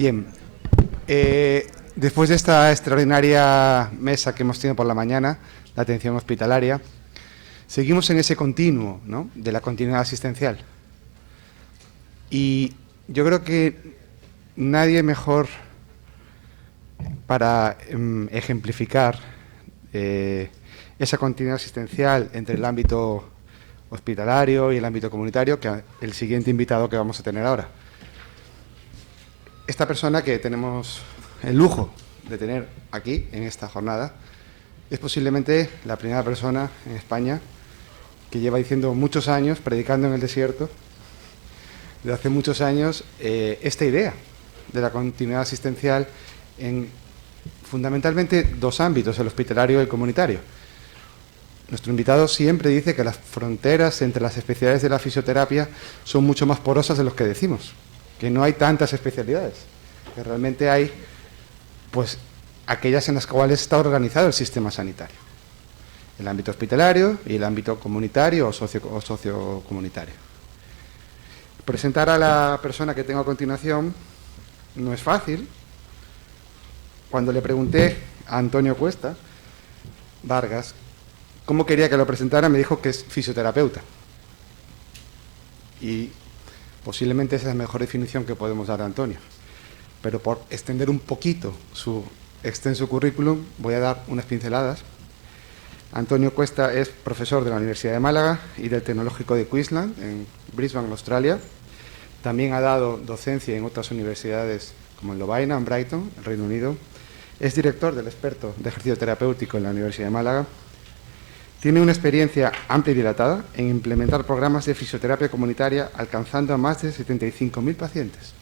Bien, después de esta extraordinaria mesa que hemos tenido por la mañana, la atención hospitalaria, seguimos en ese continuo, ¿no?, de la continuidad asistencial. Y yo creo que nadie mejor para ejemplificar esa continuidad asistencial entre el ámbito hospitalario y el ámbito comunitario que el siguiente invitado que vamos a tener ahora. Esta persona que tenemos el lujo de tener aquí, en esta jornada, es posiblemente la primera persona en España que lleva diciendo muchos años, predicando en el desierto, de hace muchos años, esta idea de la continuidad asistencial en fundamentalmente dos ámbitos, el hospitalario y el comunitario. Nuestro invitado siempre dice que las fronteras entre las especialidades de la fisioterapia son mucho más porosas de lo que decimos, que no hay tantas especialidades, que realmente hay, pues, aquellas en las cuales está organizado el sistema sanitario. El ámbito hospitalario y el ámbito comunitario o sociocomunitario. Presentar a la persona que tengo a continuación no es fácil. Cuando le pregunté a Antonio Cuesta Vargas cómo quería que lo presentara, me dijo que es fisioterapeuta. Y posiblemente esa es la mejor definición que podemos dar a Antonio. Pero por extender un poquito su extenso currículum, voy a dar unas pinceladas. Antonio Cuesta es profesor de la Universidad de Málaga y del Tecnológico de Queensland, en Brisbane, Australia. También ha dado docencia en otras universidades como en Lovaina, en Brighton, en Reino Unido. Es director del experto de ejercicio terapéutico en la Universidad de Málaga. Tiene una experiencia amplia y dilatada en implementar programas de fisioterapia comunitaria alcanzando a más de 75.000 pacientes,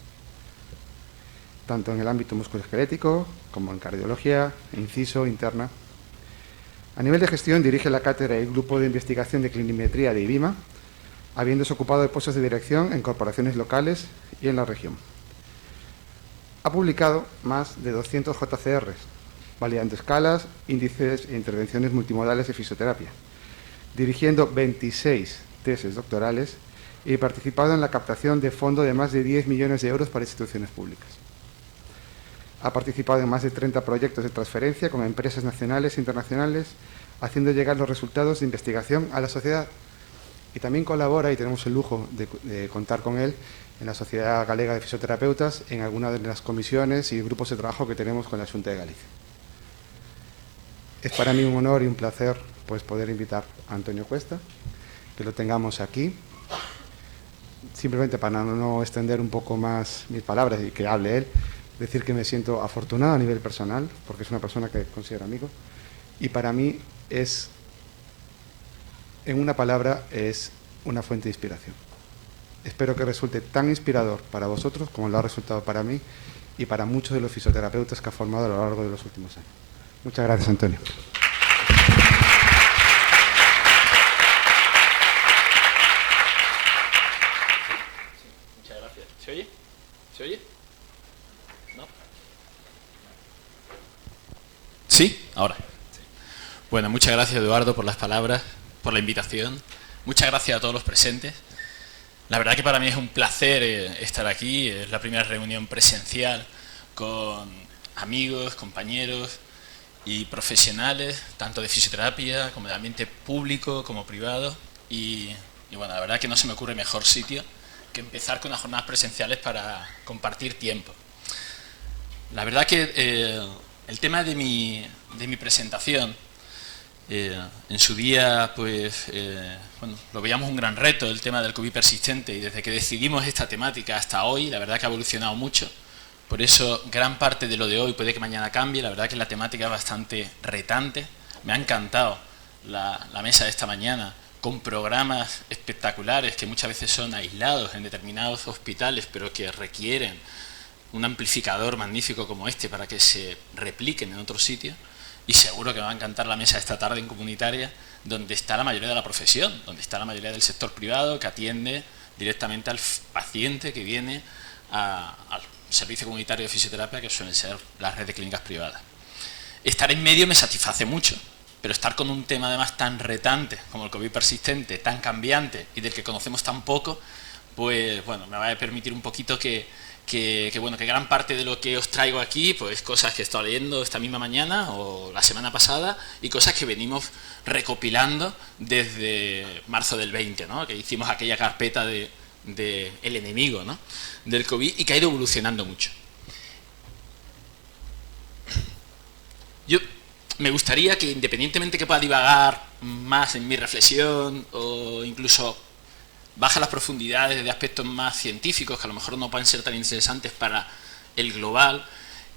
tanto en el ámbito musculoesquelético como en cardiología, inciso, interna. A nivel de gestión dirige la cátedra y el grupo de investigación de clinimetría de IBIMA, habiéndose ocupado de puestos de dirección en corporaciones locales y en la región. Ha publicado más de 200 JCRs, validando escalas, índices e intervenciones multimodales de fisioterapia, dirigiendo 26 tesis doctorales y participado en la captación de fondos de más de 10 millones de euros para instituciones públicas. Ha participado en más de 30 proyectos de transferencia con empresas nacionales e internacionales, haciendo llegar los resultados de investigación a la sociedad. Y también colabora, y tenemos el lujo de contar con él, en la Sociedad Galega de Fisioterapeutas, en algunas de las comisiones y grupos de trabajo que tenemos con la Xunta de Galicia. Es para mí un honor y un placer, pues, poder invitar a Antonio Cuesta, que lo tengamos aquí. Simplemente para no extender un poco más mis palabras y que hable él, decir que me siento afortunado a nivel personal, porque es una persona que considero amigo, y para mí es, en una palabra, es una fuente de inspiración. Espero que resulte tan inspirador para vosotros como lo ha resultado para mí y para muchos de los fisioterapeutas que ha formado a lo largo de los últimos años. Muchas gracias, Antonio. Muchas gracias. ¿Se oye? ¿Se oye? ¿No? ¿Sí? Ahora. Sí. Bueno, muchas gracias, Eduardo, por las palabras, por la invitación. Muchas gracias a todos los presentes. La verdad que para mí es un placer estar aquí. Es la primera reunión presencial con amigos, compañeros y profesionales, tanto de fisioterapia como de ambiente público como privado. Y bueno, la verdad que no se me ocurre mejor sitio que empezar con unas jornadas presenciales para compartir tiempo. La verdad que el tema de mi presentación, en su día, pues, bueno, lo veíamos un gran reto, el tema del COVID persistente, y desde que decidimos esta temática hasta hoy, la verdad que ha evolucionado mucho. Por eso, gran parte de lo de hoy puede que mañana cambie. La verdad que la temática es bastante retante. Me ha encantado la mesa de esta mañana, con programas espectaculares que muchas veces son aislados en determinados hospitales, pero que requieren un amplificador magnífico como este para que se repliquen en otros sitios. Y seguro que me va a encantar la mesa esta tarde en comunitaria, donde está la mayoría de la profesión, donde está la mayoría del sector privado que atiende directamente al paciente que viene al servicio comunitario de fisioterapia, que suelen ser las redes de clínicas privadas. Estar en medio me satisface mucho, pero estar con un tema además tan retante como el COVID persistente, tan cambiante y del que conocemos tan poco, pues bueno, me va a permitir un poquito que bueno, que gran parte de lo que os traigo aquí, pues cosas que he estado leyendo esta misma mañana o la semana pasada y cosas que venimos recopilando desde marzo del 20, ¿no? Que hicimos aquella carpeta de el enemigo, ¿no?, del COVID, y que ha ido evolucionando mucho. Yo me gustaría que, independientemente que pueda divagar más en mi reflexión o incluso baja las profundidades de aspectos más científicos que a lo mejor no pueden ser tan interesantes para el global,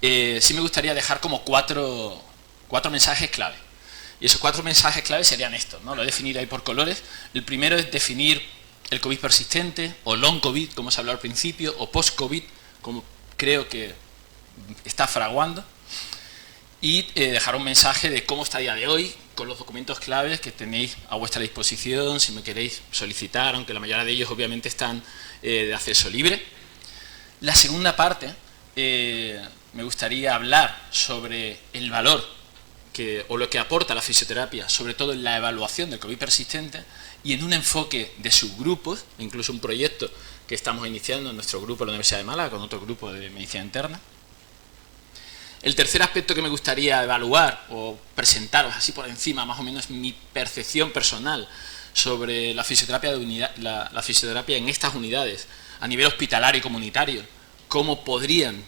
sí me gustaría dejar como cuatro mensajes clave. Y esos 4 mensajes clave serían estos, ¿no? Lo he definido ahí por colores. El primero es definir el COVID persistente, o long COVID, como se habló al principio, o post-COVID, como creo que está fraguando. Y dejar un mensaje de cómo está a día de hoy, con los documentos claves que tenéis a vuestra disposición, si me queréis solicitar, aunque la mayoría de ellos obviamente están de acceso libre. La segunda parte, me gustaría hablar sobre el valor o lo que aporta la fisioterapia, sobre todo en la evaluación del COVID persistente y en un enfoque de subgrupos, incluso un proyecto que estamos iniciando en nuestro grupo en la Universidad de Málaga con otro grupo de medicina interna. El tercer aspecto que me gustaría evaluar o presentaros así por encima, más o menos mi percepción personal sobre la fisioterapia, la fisioterapia en estas unidades a nivel hospitalario y comunitario, cómo podrían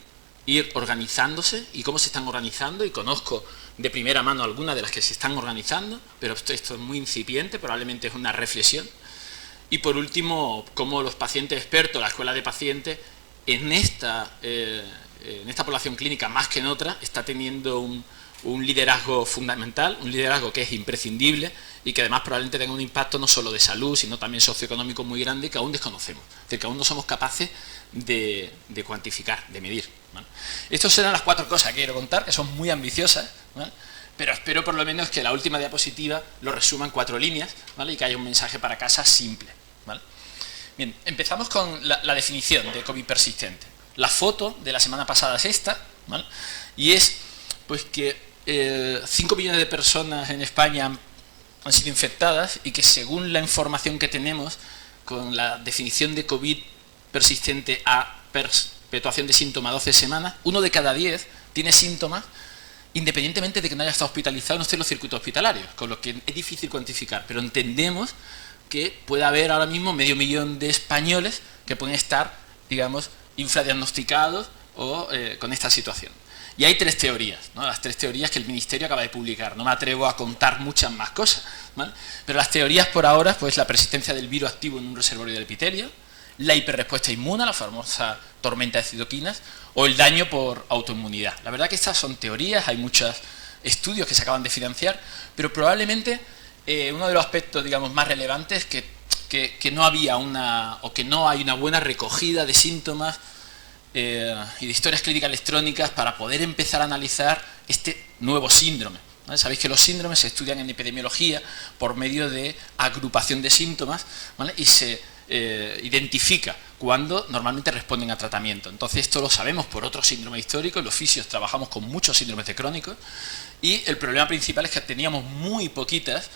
ir organizándose y cómo se están organizando, y conozco de primera mano algunas de las que se están organizando, pero esto es muy incipiente, probablemente es una reflexión. Y por último, cómo los pacientes expertos, la escuela de pacientes, en esta población clínica más que en otra, está teniendo un liderazgo fundamental, un liderazgo que es imprescindible y que además probablemente tenga un impacto no solo de salud, sino también socioeconómico muy grande, que aún desconocemos, es decir, que aún no somos capaces de cuantificar, de medir, ¿vale? Estas serán las 4 cosas que quiero contar, que son muy ambiciosas, ¿vale? Pero espero por lo menos que la última diapositiva lo resuma en 4 líneas, ¿vale? Y que haya un mensaje para casa simple, ¿vale? Bien, empezamos con la definición de COVID persistente. La foto de la semana pasada es esta, ¿vale? Y es pues que 5 millones de personas en España han sido infectadas y que según la información que tenemos con la definición de COVID persistente a perpetuación de síntomas 12 semanas, 1 de cada 10 tiene síntomas independientemente de que no haya estado hospitalizado, no esté en los circuitos hospitalarios, con lo que es difícil cuantificar, pero entendemos que puede haber ahora mismo medio millón de españoles que pueden estar, digamos, infradiagnosticados o con esta situación. Y hay 3 teorías, ¿no? Las 3 teorías que el Ministerio acaba de publicar. No me atrevo a contar muchas más cosas, ¿vale? Pero las teorías por ahora, pues la presencia del virus activo en un reservorio del epitelio, la hiperrespuesta inmune, la famosa tormenta de citoquinas, o el daño por autoinmunidad. La verdad que estas son teorías, hay muchos estudios que se acaban de financiar, pero probablemente uno de los aspectos, digamos, más relevantes es que no había que no hay una buena recogida de síntomas y de historias clínicas electrónicas para poder empezar a analizar este nuevo síndrome, ¿vale? Sabéis que los síndromes se estudian en epidemiología por medio de agrupación de síntomas, ¿vale? Y se identifica cuando normalmente responden a tratamiento. Entonces esto lo sabemos por otros síndromes históricos, los fisios trabajamos con muchos síndromes de crónicos y el problema principal es que teníamos muy poquitas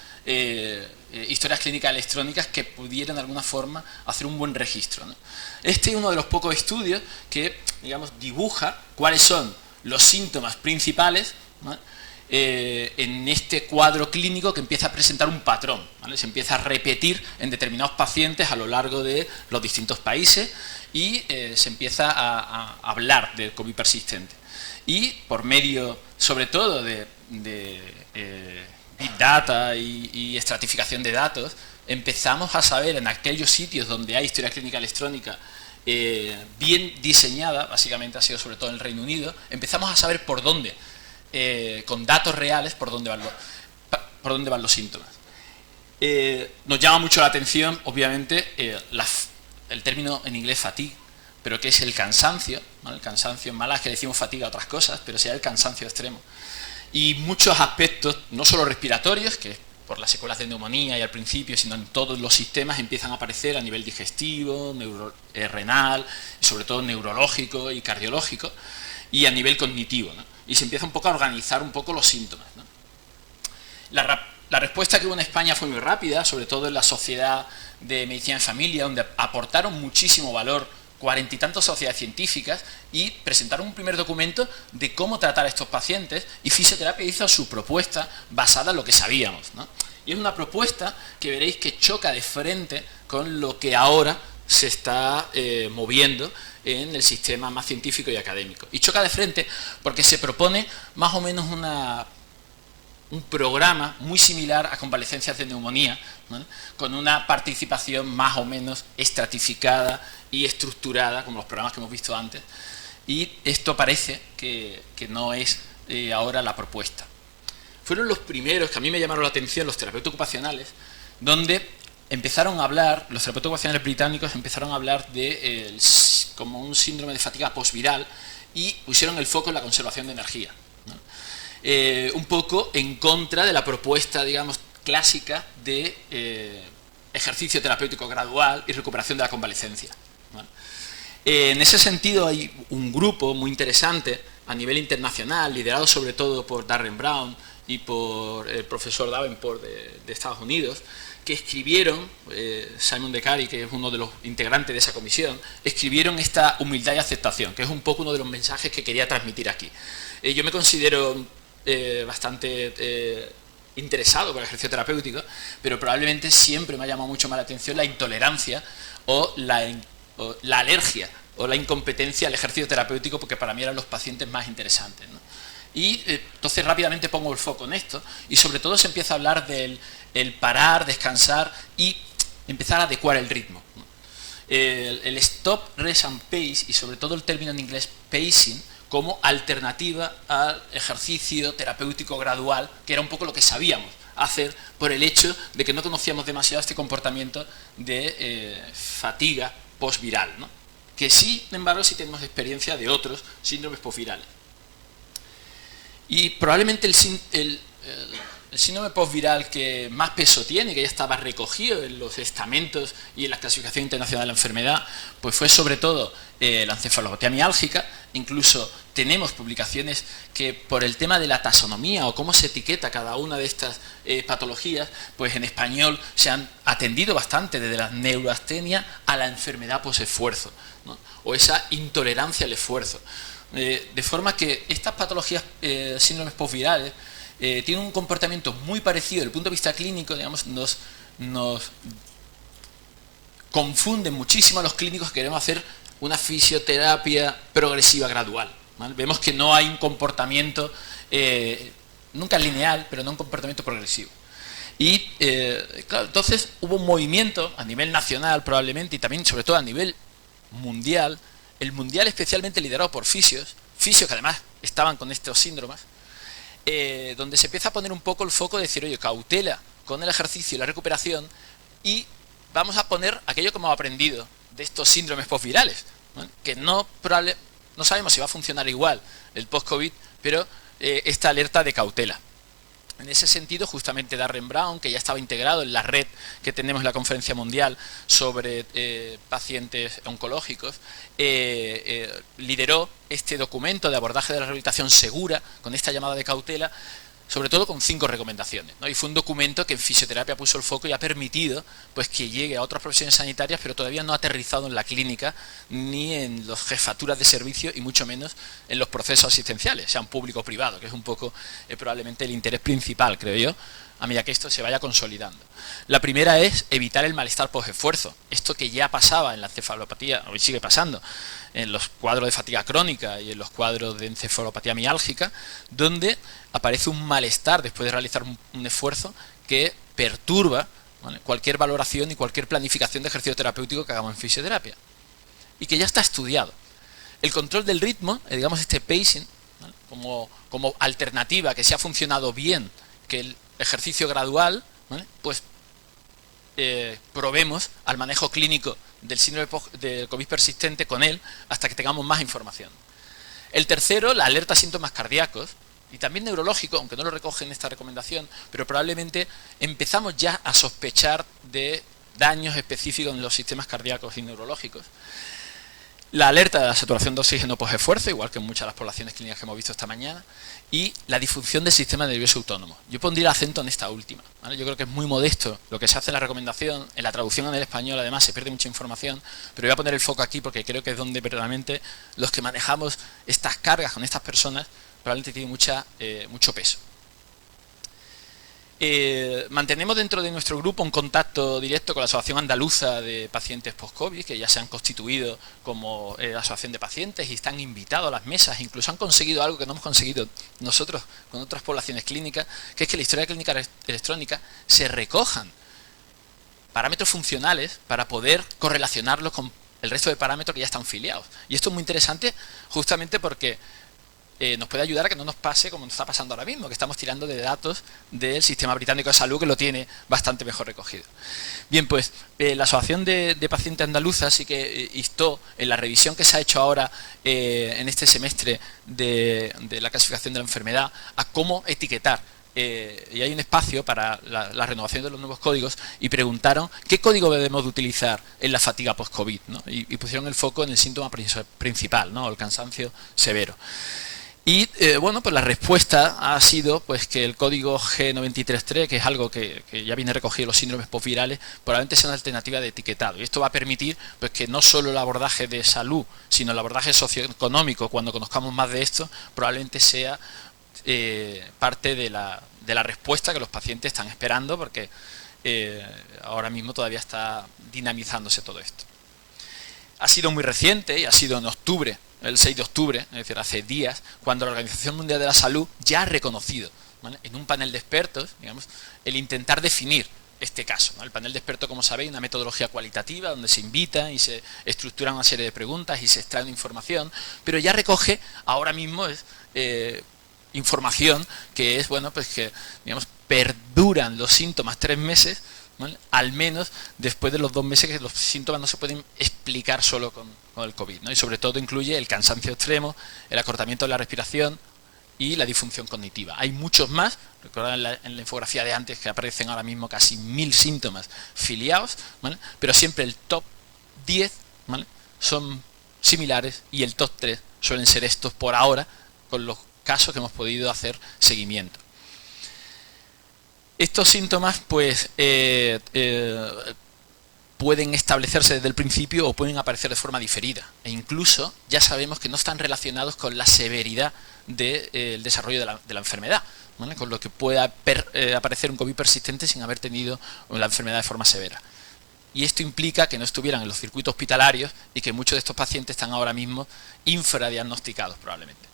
historias clínicas electrónicas que pudieran de alguna forma hacer un buen registro, ¿no? Este es uno de los pocos estudios que, digamos, dibuja cuáles son los síntomas principales, ¿vale? En este cuadro clínico que empieza a presentar un patrón, ¿vale? Se empieza a repetir en determinados pacientes a lo largo de los distintos países y se empieza a hablar del COVID persistente. Y por medio, sobre todo, de Big Data y estratificación de datos, empezamos a saber en aquellos sitios donde hay historia clínica electrónica bien diseñada, básicamente ha sido sobre todo en el Reino Unido, empezamos a saber por dónde, con datos reales, por dónde van los síntomas. Nos llama mucho la atención, obviamente, el término en inglés fatigue, pero que es el cansancio, ¿vale? El cansancio en malas que decimos fatiga a otras cosas, pero sería el cansancio extremo. Y muchos aspectos, no solo respiratorios, que por las secuelas de neumonía y al principio, sino en todos los sistemas empiezan a aparecer a nivel digestivo, renal, y sobre todo neurológico y cardiológico, y a nivel cognitivo, ¿no? Y se empieza un poco a organizar un poco los síntomas, ¿no? La respuesta que hubo en España fue muy rápida, sobre todo en la Sociedad de Medicina de Familia, donde aportaron muchísimo valor 40 y tantas sociedades científicas y presentaron un primer documento de cómo tratar a estos pacientes, y Fisioterapia hizo su propuesta basada en lo que sabíamos, ¿no? Y es una propuesta que veréis que choca de frente con lo que ahora se está moviendo en el sistema más científico y académico. Y choca de frente porque se propone más o menos un programa muy similar a convalecencias de neumonía, ¿no?, con una participación más o menos estratificada y estructurada, como los programas que hemos visto antes, y esto parece que no es ahora la propuesta. Fueron los primeros que a mí me llamaron la atención, los terapeutas ocupacionales, donde empezaron a hablar, los terapeutas ocupacionales británicos empezaron a hablar de como un síndrome de fatiga postviral y pusieron el foco en la conservación de energía, ¿no? Un poco en contra de la propuesta, digamos, clásica de ejercicio terapéutico gradual y recuperación de la convalecencia, ¿no? En ese sentido hay un grupo muy interesante a nivel internacional, liderado sobre todo por Darren Brown y por el profesor Davenport de Estados Unidos, que escribieron, Simon DeCary, que es uno de los integrantes de esa comisión, escribieron esta humildad y aceptación, que es un poco uno de los mensajes que quería transmitir aquí. Yo me considero bastante interesado por el ejercicio terapéutico, pero probablemente siempre me ha llamado mucho más la atención la intolerancia o la alergia o la incompetencia al ejercicio terapéutico, porque para mí eran los pacientes más interesantes, ¿no? Y entonces rápidamente pongo el foco en esto y sobre todo se empieza a hablar del parar, descansar y empezar a adecuar el ritmo, ¿no? El stop, rest and pace, y sobre todo el término en inglés pacing, como alternativa al ejercicio terapéutico gradual, que era un poco lo que sabíamos hacer por el hecho de que no conocíamos demasiado este comportamiento de fatiga postviral, ¿no? Que sí, sin embargo, sí tenemos experiencia de otros síndromes postvirales. Y probablemente el síndrome postviral que más peso tiene, que ya estaba recogido en los estamentos y en la clasificación internacional de la enfermedad, pues fue sobre todo la encefalopatía miálgica. Incluso tenemos publicaciones que por el tema de la taxonomía o cómo se etiqueta cada una de estas patologías, pues en español se han atendido bastante desde la neurastenia a la enfermedad posesfuerzo, ¿no?, o esa intolerancia al esfuerzo. De forma que estas patologías, síndromes postvirales, tienen un comportamiento muy parecido desde el punto de vista clínico, digamos, nos confunden muchísimo a los clínicos que queremos hacer una fisioterapia progresiva gradual, ¿vale? Vemos que no hay un comportamiento, nunca lineal, pero no un comportamiento progresivo. Y claro, entonces hubo un movimiento a nivel nacional probablemente y también sobre todo a nivel mundial, el mundial especialmente liderado por fisios que además estaban con estos síndromes, donde se empieza a poner un poco el foco de decir, oye, cautela con el ejercicio y la recuperación y vamos a poner aquello que hemos aprendido de estos síndromes postvirales, ¿no?, que no sabemos si va a funcionar igual el post-COVID, pero esta alerta de cautela. En ese sentido, justamente Darren Brown, que ya estaba integrado en la red que tenemos en la Conferencia Mundial sobre pacientes oncológicos, lideró este documento de abordaje de la rehabilitación segura, con esta llamada de cautela, sobre todo con 5 recomendaciones, ¿no? Y fue un documento que en fisioterapia puso el foco y ha permitido pues, que llegue a otras profesiones sanitarias, pero todavía no ha aterrizado en la clínica, ni en las jefaturas de servicio, y mucho menos en los procesos asistenciales, sean público o privado, que es un poco probablemente el interés principal, creo yo, a medida que esto se vaya consolidando. La primera es evitar el malestar posesfuerzo. Esto que ya pasaba en la encefalopatía, hoy sigue pasando, en los cuadros de fatiga crónica y en los cuadros de encefalopatía miálgica, donde aparece un malestar después de realizar un esfuerzo que perturba, ¿vale?, cualquier valoración y cualquier planificación de ejercicio terapéutico que hagamos en fisioterapia. Y que ya está estudiado. El control del ritmo, digamos este pacing, ¿vale?, como alternativa que se ha funcionado bien, que el ejercicio gradual, ¿vale?, pues probemos al manejo clínico del síndrome del COVID persistente con él hasta que tengamos más información. El tercero, la alerta a síntomas cardíacos y también neurológicos, aunque no lo recoge en esta recomendación, pero probablemente empezamos ya a sospechar de daños específicos en los sistemas cardíacos y neurológicos. La alerta de la saturación de oxígeno post-esfuerzo, igual que en muchas de las poblaciones clínicas que hemos visto esta mañana, y la disfunción del sistema nervioso autónomo. Yo pondría el acento en esta última, ¿vale? Yo creo que es muy modesto lo que se hace en la recomendación. En la traducción en el español, además, se pierde mucha información, pero voy a poner el foco aquí porque creo que es donde verdaderamente los que manejamos estas cargas con estas personas probablemente tienen mucho peso. Mantenemos dentro de nuestro grupo un contacto directo con la Asociación Andaluza de Pacientes Post-COVID, que ya se han constituido como asociación de pacientes y están invitados a las mesas, incluso han conseguido algo que no hemos conseguido nosotros con otras poblaciones clínicas, que es que en la historia clínica electrónica se recojan parámetros funcionales para poder correlacionarlos con el resto de parámetros que ya están filiados. Y esto es muy interesante justamente porque nos puede ayudar a que no nos pase como nos está pasando ahora mismo, que estamos tirando de datos del Sistema Británico de Salud, que lo tiene bastante mejor recogido. Bien, pues la Asociación de Pacientes Andaluza sí que instó en la revisión que se ha hecho ahora en este semestre de la clasificación de la enfermedad a cómo etiquetar. Y hay un espacio para la renovación de los nuevos códigos y preguntaron qué código debemos de utilizar en la fatiga post-COVID, ¿no? Y pusieron el foco en el síntoma principal, ¿no? El cansancio severo. Y bueno, pues la respuesta ha sido pues que el código G933, que es algo que ya viene recogido en los síndromes postvirales, probablemente sea una alternativa de etiquetado. Y esto va a permitir pues que no solo el abordaje de salud, sino el abordaje socioeconómico, cuando conozcamos más de esto, probablemente sea parte de la respuesta que los pacientes están esperando, porque ahora mismo todavía está dinamizándose todo esto. Ha sido muy reciente y ha sido en octubre, el 6 de octubre, es decir, hace días, cuando la Organización Mundial de la Salud ya ha reconocido, ¿vale?, en un panel de expertos, digamos, el intentar definir este caso, ¿no? El panel de expertos, como sabéis, una metodología cualitativa donde se invita y se estructura una serie de preguntas y se extrae una información, pero ya recoge ahora mismo información que es, bueno, pues que, digamos, perduran los síntomas 3 meses, ¿vale?, al menos después de los 2 meses que los síntomas no se pueden explicar solo con el COVID, ¿no? Y sobre todo incluye el cansancio extremo, el acortamiento de la respiración y la disfunción cognitiva. Hay muchos más, recordad en la infografía de antes que aparecen ahora mismo casi 1000 síntomas filiados, ¿vale?, pero siempre el top 10, ¿vale?, son similares y el top 3 suelen ser estos por ahora, con los casos que hemos podido hacer seguimiento. Estos síntomas pues pueden establecerse desde el principio o pueden aparecer de forma diferida, e incluso ya sabemos que no están relacionados con la severidad del desarrollo de la enfermedad, ¿vale?, con lo que pueda aparecer un COVID persistente sin haber tenido la enfermedad de forma severa. Y esto implica que no estuvieran en los circuitos hospitalarios y que muchos de estos pacientes están ahora mismo infradiagnosticados probablemente.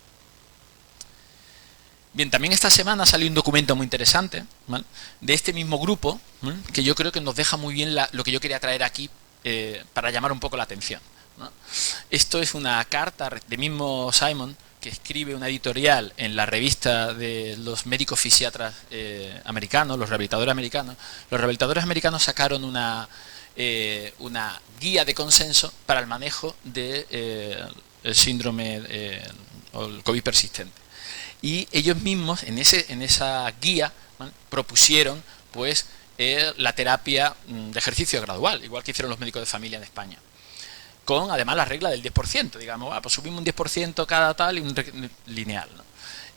Bien, también esta semana salió un documento muy interesante, ¿vale?, de este mismo grupo, ¿vale?, que yo creo que nos deja muy bien lo que yo quería traer aquí para llamar un poco la atención, ¿no? Esto es una carta de mismo Simon, que escribe una editorial en la revista de los médicos fisiatras americanos, los rehabilitadores americanos. Los rehabilitadores americanos sacaron una guía de consenso para el manejo del síndrome o el COVID persistente. Y ellos mismos en esa guía, ¿vale?, propusieron pues la terapia de ejercicio gradual, igual que hicieron los médicos de familia en España, con además la regla del 10%, digamos, pues subimos un 10% cada tal y un lineal, ¿no?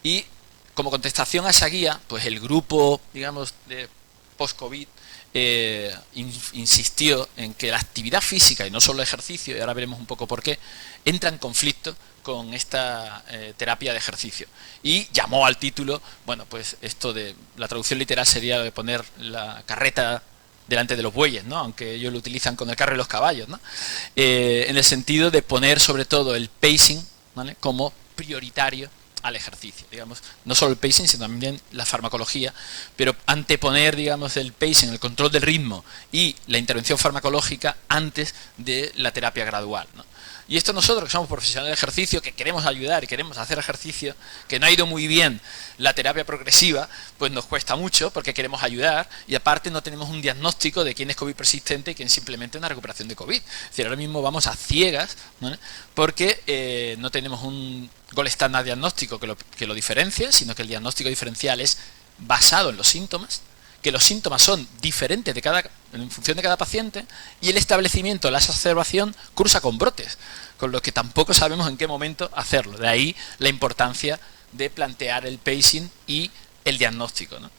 Y como contestación a esa guía, pues el grupo, digamos, de post-COVID insistió en que la actividad física y no solo el ejercicio, y ahora veremos un poco por qué, entra en conflicto con esta terapia de ejercicio, y llamó al título, bueno, pues esto de la traducción literal sería de poner la carreta delante de los bueyes, ¿no?, aunque ellos lo utilizan con el carro y los caballos, ¿no?, en el sentido de poner sobre todo el pacing, ¿vale?, como prioritario al ejercicio, digamos, no solo el pacing sino también la farmacología, pero anteponer, digamos, el pacing, el control del ritmo y la intervención farmacológica antes de la terapia gradual, ¿no? Y esto nosotros, que somos profesionales de ejercicio, que queremos ayudar y queremos hacer ejercicio, que no ha ido muy bien la terapia progresiva, pues nos cuesta mucho porque queremos ayudar y aparte no tenemos un diagnóstico de quién es COVID persistente y quién simplemente una recuperación de COVID. Es decir, ahora mismo vamos a ciegas, ¿vale?, porque no tenemos un gol estándar diagnóstico que lo diferencie, sino que el diagnóstico diferencial es basado en los síntomas que los síntomas son diferentes en función de cada paciente, y el establecimiento de la exacerbación cruza con brotes, con lo que tampoco sabemos en qué momento hacerlo. De ahí la importancia de plantear el pacing y el diagnóstico, ¿no?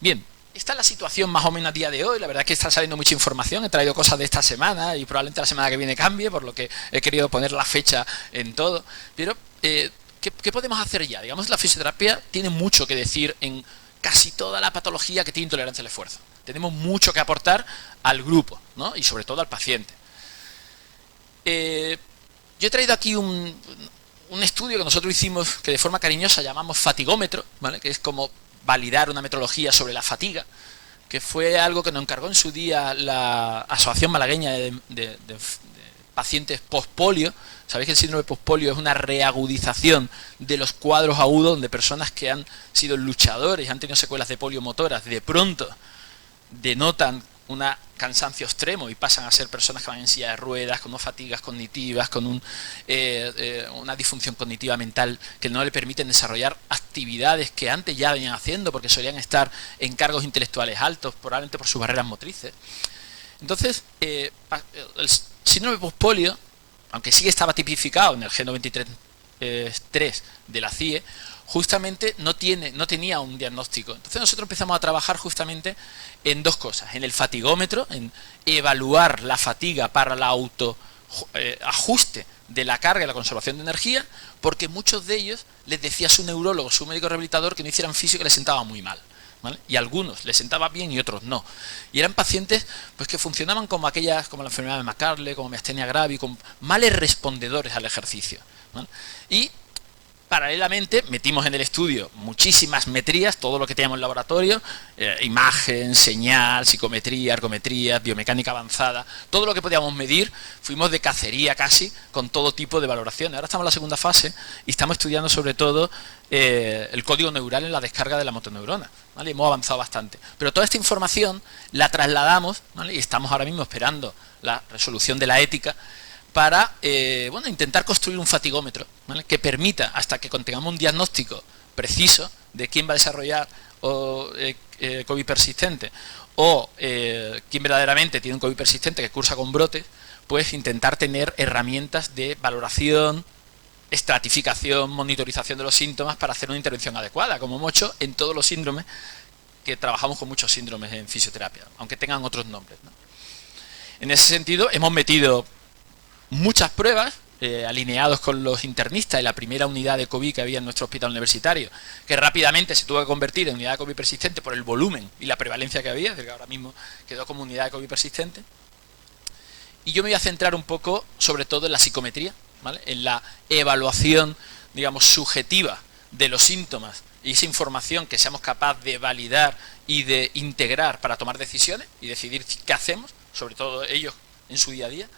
Bien, esta es la situación más o menos a día de hoy. La verdad es que está saliendo mucha información. He traído cosas de esta semana y probablemente la semana que viene cambie, por lo que he querido poner la fecha en todo. Pero, ¿qué podemos hacer ya? Digamos, la fisioterapia tiene mucho que decir en casi toda la patología que tiene intolerancia al esfuerzo. Tenemos mucho que aportar al grupo, ¿no? Y sobre todo al paciente. Yo he traído aquí un estudio que nosotros hicimos, que de forma cariñosa llamamos fatigómetro, ¿vale? Que es como validar una metodología sobre la fatiga, que fue algo que nos encargó en su día la Asociación Malagueña de Pacientes Postpolio. Sabéis que el síndrome postpolio es una reagudización de los cuadros agudos donde personas que han sido luchadores, han tenido secuelas de poliomotoras, de pronto denotan un cansancio extremo y pasan a ser personas que van en silla de ruedas, con unas fatigas cognitivas, con una disfunción cognitiva mental que no le permiten desarrollar actividades que antes ya venían haciendo porque solían estar en cargos intelectuales altos, probablemente por sus barreras motrices. Entonces, el síndrome postpolio, aunque sí estaba tipificado en el G93.3 de la CIE, justamente no tenía un diagnóstico. Entonces nosotros empezamos a trabajar justamente en dos cosas: en el fatigómetro, en evaluar la fatiga para el ajuste de la carga y la conservación de energía, porque muchos de ellos les decía su neurólogo, su médico rehabilitador, que no hicieran fisio, que les sentaba muy mal, ¿vale? Y a algunos les sentaba bien y otros no. Y eran pacientes pues que funcionaban como la enfermedad de McCarle, como miastenia gravis, con males respondedores al ejercicio, ¿vale? Y paralelamente metimos en el estudio muchísimas metrías, todo lo que teníamos en laboratorio, imagen, señal, psicometría, ergometría, biomecánica avanzada, todo lo que podíamos medir. Fuimos de cacería casi con todo tipo de valoraciones. Ahora estamos en la segunda fase y estamos estudiando sobre todo el código neural en la descarga de la motoneurona, ¿vale? Hemos avanzado bastante. Pero toda esta información la trasladamos, ¿vale? Y estamos ahora mismo esperando la resolución de la ética para intentar construir un fatigómetro, ¿vale? Que permita, hasta que tengamos un diagnóstico preciso de quién va a desarrollar COVID persistente o quién verdaderamente tiene un COVID persistente que cursa con brotes, pues intentar tener herramientas de valoración, estratificación, monitorización de los síntomas para hacer una intervención adecuada, como hemos hecho en todos los síndromes, que trabajamos con muchos síndromes en fisioterapia, aunque tengan otros nombres, ¿no? En ese sentido, hemos metido muchas pruebas alineados con los internistas y la primera unidad de COVID que había en nuestro hospital universitario, que rápidamente se tuvo que convertir en unidad de COVID persistente por el volumen y la prevalencia que había, es decir, que ahora mismo quedó como unidad de COVID persistente. Y yo me voy a centrar un poco, sobre todo, en la psicometría, ¿vale? En la evaluación, digamos, subjetiva de los síntomas y esa información que seamos capaces de validar y de integrar para tomar decisiones y decidir qué hacemos, sobre todo ellos en su día a día.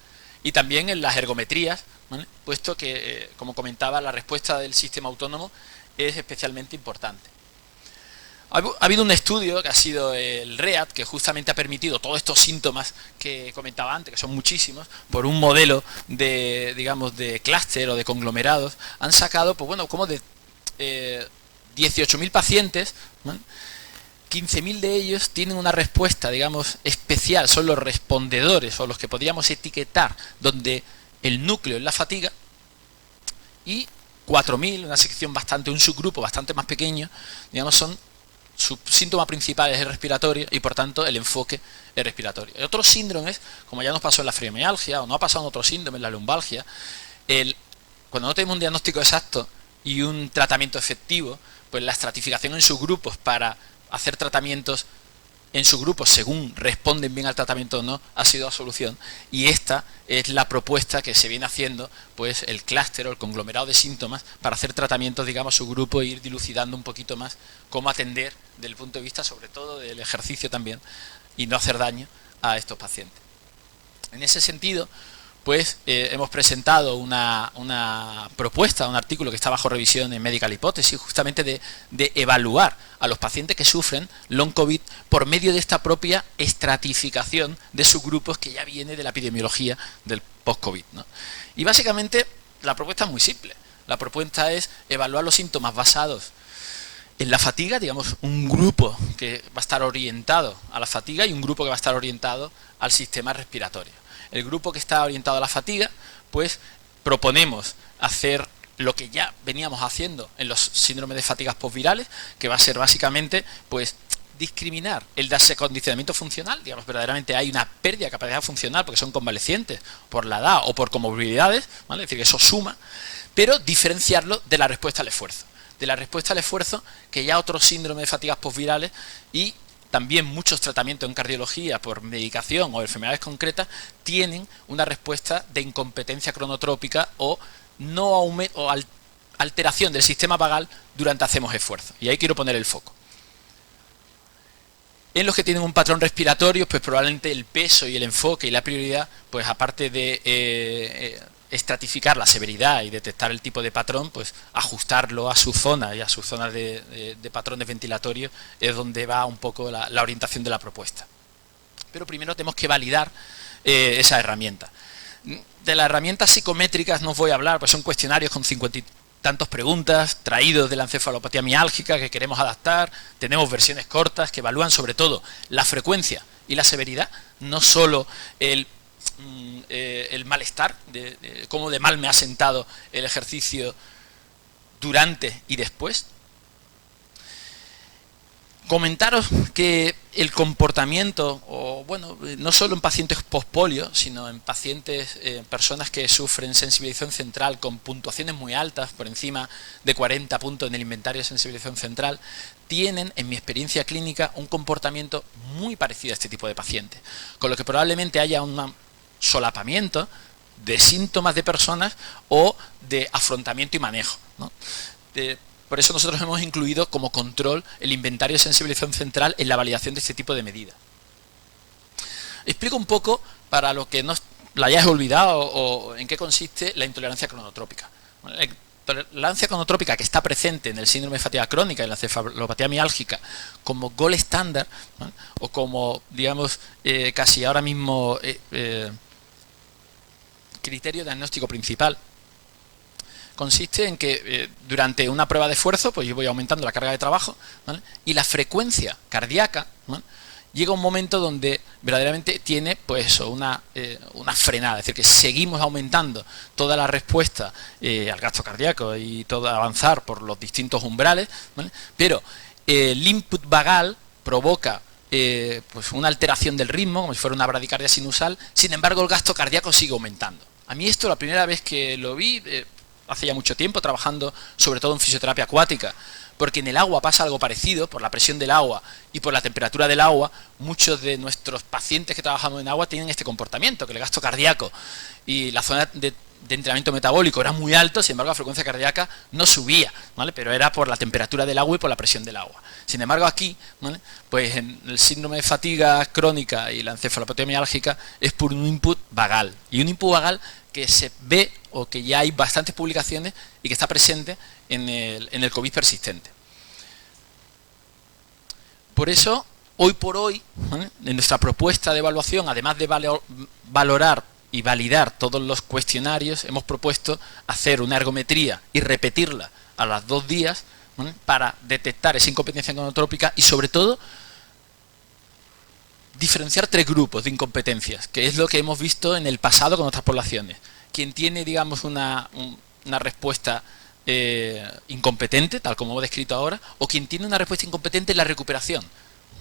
Y también en las ergometrías, ¿vale? Puesto que, como comentaba, la respuesta del sistema autónomo es especialmente importante. Ha habido un estudio que ha sido el REAT, que justamente ha permitido todos estos síntomas que comentaba antes, que son muchísimos, por un modelo de, digamos, de clúster o de conglomerados. Han sacado, pues bueno, como de 18.000 pacientes, ¿vale? 15.000 de ellos tienen una respuesta, digamos, especial, son los respondedores o los que podríamos etiquetar, donde el núcleo es la fatiga, y 4.000, un subgrupo bastante más pequeño, digamos, su síntoma principal es el respiratorio y por tanto el enfoque es respiratorio. En otros síndromes, como ya nos pasó en la fibromialgia o no ha pasado en otros síndromes, en la lumbalgia, cuando no tenemos un diagnóstico exacto y un tratamiento efectivo, pues la estratificación en subgrupos para hacer tratamientos en subgrupos según responden bien al tratamiento o no ha sido la solución, y esta es la propuesta que se viene haciendo, pues el clúster o el conglomerado de síntomas para hacer tratamientos, digamos, subgrupo e ir dilucidando un poquito más cómo atender desde el punto de vista sobre todo del ejercicio también y no hacer daño a estos pacientes. En ese sentido, pues hemos presentado una propuesta, un artículo que está bajo revisión en Medical Hypothesis, justamente de evaluar a los pacientes que sufren long COVID por medio de esta propia estratificación de subgrupos que ya viene de la epidemiología del post-COVID, ¿no? Y básicamente la propuesta es muy simple. La propuesta es evaluar los síntomas basados En la fatiga, digamos, un grupo que va a estar orientado a la fatiga y un grupo que va a estar orientado al sistema respiratorio. El grupo que está orientado a la fatiga, pues proponemos hacer lo que ya veníamos haciendo en los síndromes de fatigas postvirales, que va a ser básicamente, pues, discriminar el desacondicionamiento funcional, digamos, verdaderamente hay una pérdida de capacidad funcional porque son convalecientes por la edad o por comorbilidades, ¿vale? Es decir, que eso suma, pero diferenciarlo de la respuesta al esfuerzo. De la respuesta al esfuerzo, que ya otros síndromes de fatigas postvirales y también muchos tratamientos en cardiología por medicación o enfermedades concretas tienen una respuesta de incompetencia cronotrópica o alteración del sistema vagal durante hacemos esfuerzo. Y ahí quiero poner el foco. En los que tienen un patrón respiratorio, pues probablemente el peso y el enfoque y la prioridad, pues aparte de estratificar la severidad y detectar el tipo de patrón, pues ajustarlo a su zona y a sus zonas de patrones ventilatorios es donde va un poco la orientación de la propuesta. Pero primero tenemos que validar esa herramienta. De las herramientas psicométricas no os voy a hablar, pues son cuestionarios con 50 y tantos preguntas traídos de la encefalopatía miálgica que queremos adaptar. Tenemos versiones cortas que evalúan sobre todo la frecuencia y la severidad, no solo el malestar, cómo de mal me ha sentado el ejercicio durante y después. Comentaros que el comportamiento, o bueno, no solo en pacientes postpolio, sino en pacientes, personas que sufren sensibilización central con puntuaciones muy altas, por encima de 40 puntos en el inventario de sensibilización central, tienen, en mi experiencia clínica, un comportamiento muy parecido a este tipo de pacientes, con lo que probablemente haya un solapamiento de síntomas de personas o de afrontamiento y manejo, ¿no? Por eso nosotros hemos incluido como control el inventario de sensibilización central en la validación de este tipo de medidas. Explico un poco, para lo que no la hayáis olvidado, o en qué consiste la intolerancia cronotrópica. La intolerancia cronotrópica, que está presente en el síndrome de fatiga crónica y en la encefalopatía miálgica como gold estándar, ¿no? O como, digamos, casi ahora mismo criterio diagnóstico principal, consiste en que durante una prueba de esfuerzo, pues yo voy aumentando la carga de trabajo, ¿vale? Y la frecuencia cardíaca, ¿vale? Llega un momento donde verdaderamente tiene pues una frenada, es decir, que seguimos aumentando toda la respuesta al gasto cardíaco y todo avanzar por los distintos umbrales, ¿vale? Pero el input vagal provoca pues una alteración del ritmo, como si fuera una bradicardia sinusal. Sin embargo, el gasto cardíaco sigue aumentando. A mí esto, la primera vez que lo vi, hace ya mucho tiempo, trabajando sobre todo en fisioterapia acuática, porque en el agua pasa algo parecido, por la presión del agua y por la temperatura del agua. Muchos de nuestros pacientes que trabajamos en agua tienen este comportamiento, que el gasto cardíaco y la zona de entrenamiento metabólico era muy alto, sin embargo la frecuencia cardíaca no subía, ¿vale? Pero era por la temperatura del agua y por la presión del agua. Sin embargo aquí, ¿vale? Pues en el síndrome de fatiga crónica y la encefalopatía miálgica es por un input vagal, y un input vagal que se ve, o que ya hay bastantes publicaciones y que está presente en el COVID persistente. Por eso, hoy por hoy, ¿vale? En nuestra propuesta de evaluación, además de valorar y validar todos los cuestionarios, hemos propuesto hacer una ergometría y repetirla a los 2 días, ¿vale? Para detectar esa incompetencia cronotrópica y, sobre todo, diferenciar 3 grupos de incompetencias, que es lo que hemos visto en el pasado con otras poblaciones. Quien tiene, digamos, una respuesta incompetente, tal como he descrito ahora, o quien tiene una respuesta incompetente en la recuperación,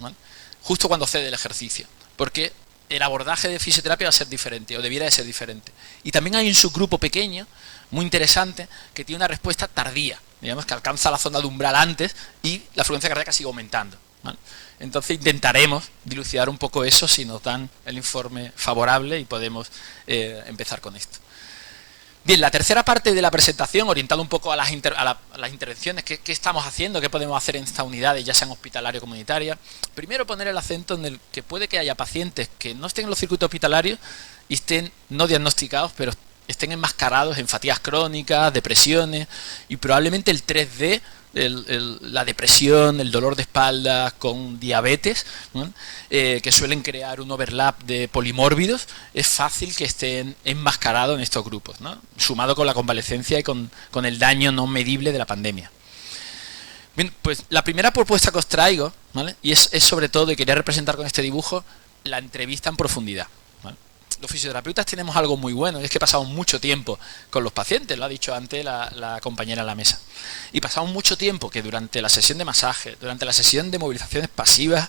¿vale? Justo cuando cede el ejercicio, porque el abordaje de fisioterapia va a ser diferente, o debiera de ser diferente. Y también hay un subgrupo pequeño, muy interesante, que tiene una respuesta tardía, digamos, que alcanza la zona de umbral antes y la frecuencia cardíaca sigue aumentando, ¿vale? Entonces intentaremos dilucidar un poco eso si nos dan el informe favorable y podemos empezar con esto. Bien, la tercera parte de la presentación, orientada un poco a las intervenciones, ¿qué estamos haciendo? ¿Qué podemos hacer en estas unidades, ya sean hospitalaria o comunitaria? Primero, poner el acento en el que puede que haya pacientes que no estén en los circuitos hospitalarios y estén no diagnosticados, pero estén enmascarados en fatigas crónicas, depresiones, y probablemente el 3D, la depresión, el dolor de espalda con diabetes, ¿no? Que suelen crear un overlap de polimórbidos, es fácil que estén enmascarados en estos grupos, ¿no? Sumado con la convalecencia y con el daño no medible de la pandemia. Bien, pues la primera propuesta que os traigo, ¿vale? Y es sobre todo, y quería representar con este dibujo, la entrevista en profundidad, ¿vale? Los fisioterapeutas tenemos algo muy bueno, y es que pasamos mucho tiempo con los pacientes, lo ha dicho antes la compañera en la mesa. Y pasamos mucho tiempo que durante la sesión de masaje, durante la sesión de movilizaciones pasivas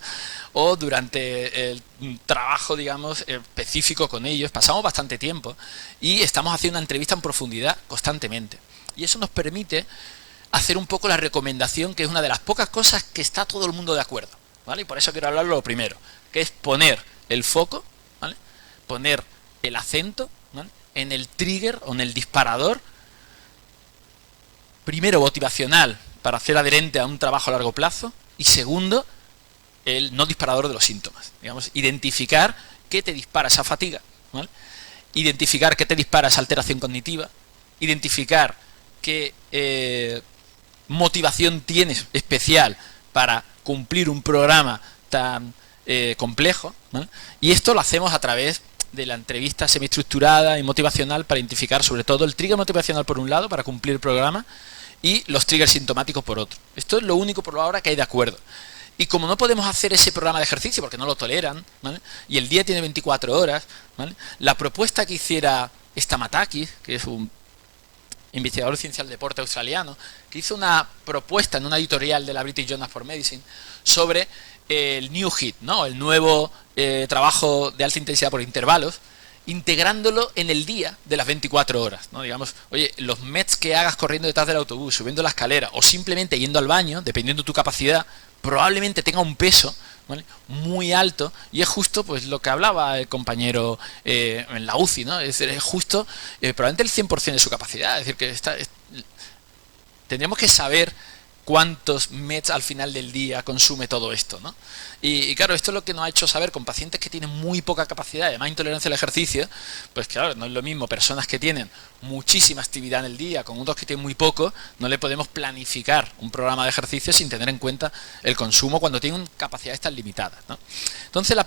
o durante el trabajo, digamos, específico con ellos, pasamos bastante tiempo y estamos haciendo una entrevista en profundidad constantemente. Y eso nos permite hacer un poco la recomendación, que es una de las pocas cosas que está todo el mundo de acuerdo, ¿vale? Y por eso quiero hablar lo primero, que es poner el foco, ¿vale? Poner el acento, ¿vale?, en el trigger o en el disparador, primero motivacional para hacer adherente a un trabajo a largo plazo, y segundo, el no disparador de los síntomas. Digamos, identificar qué te dispara esa fatiga, ¿vale? Identificar qué te dispara esa alteración cognitiva, identificar qué motivación tienes especial para cumplir un programa tan complejo, ¿vale? Y esto lo hacemos a través de la entrevista semiestructurada y motivacional para identificar sobre todo el trigger motivacional por un lado para cumplir el programa y los triggers sintomáticos por otro. Esto es lo único por ahora que hay de acuerdo. Y como no podemos hacer ese programa de ejercicio porque no lo toleran, ¿vale?, y el día tiene 24 horas, ¿vale?, la propuesta que hiciera Stamatakis, que es un investigador de ciencia del deporte australiano, que hizo una propuesta en una editorial de la British Journal for Medicine sobre el New HIIT, ¿no?, el nuevo trabajo de alta intensidad por intervalos, integrándolo en el día de las 24 horas, ¿no? Digamos, oye, los METs que hagas corriendo detrás del autobús, subiendo la escalera o simplemente yendo al baño, dependiendo de tu capacidad, probablemente tenga un peso, ¿vale?, muy alto, y es justo pues lo que hablaba el compañero en la UCI, ¿no? Es decir, es justo probablemente el 100% de su capacidad. Es decir, que tendríamos que saber cuántos METs al final del día consume todo esto, ¿no? Y claro, esto es lo que nos ha hecho saber con pacientes que tienen muy poca capacidad, además intolerancia al ejercicio, pues claro, no es lo mismo personas que tienen muchísima actividad en el día con otros que tienen muy poco, no le podemos planificar un programa de ejercicio sin tener en cuenta el consumo cuando tienen capacidades tan limitadas, ¿no? Entonces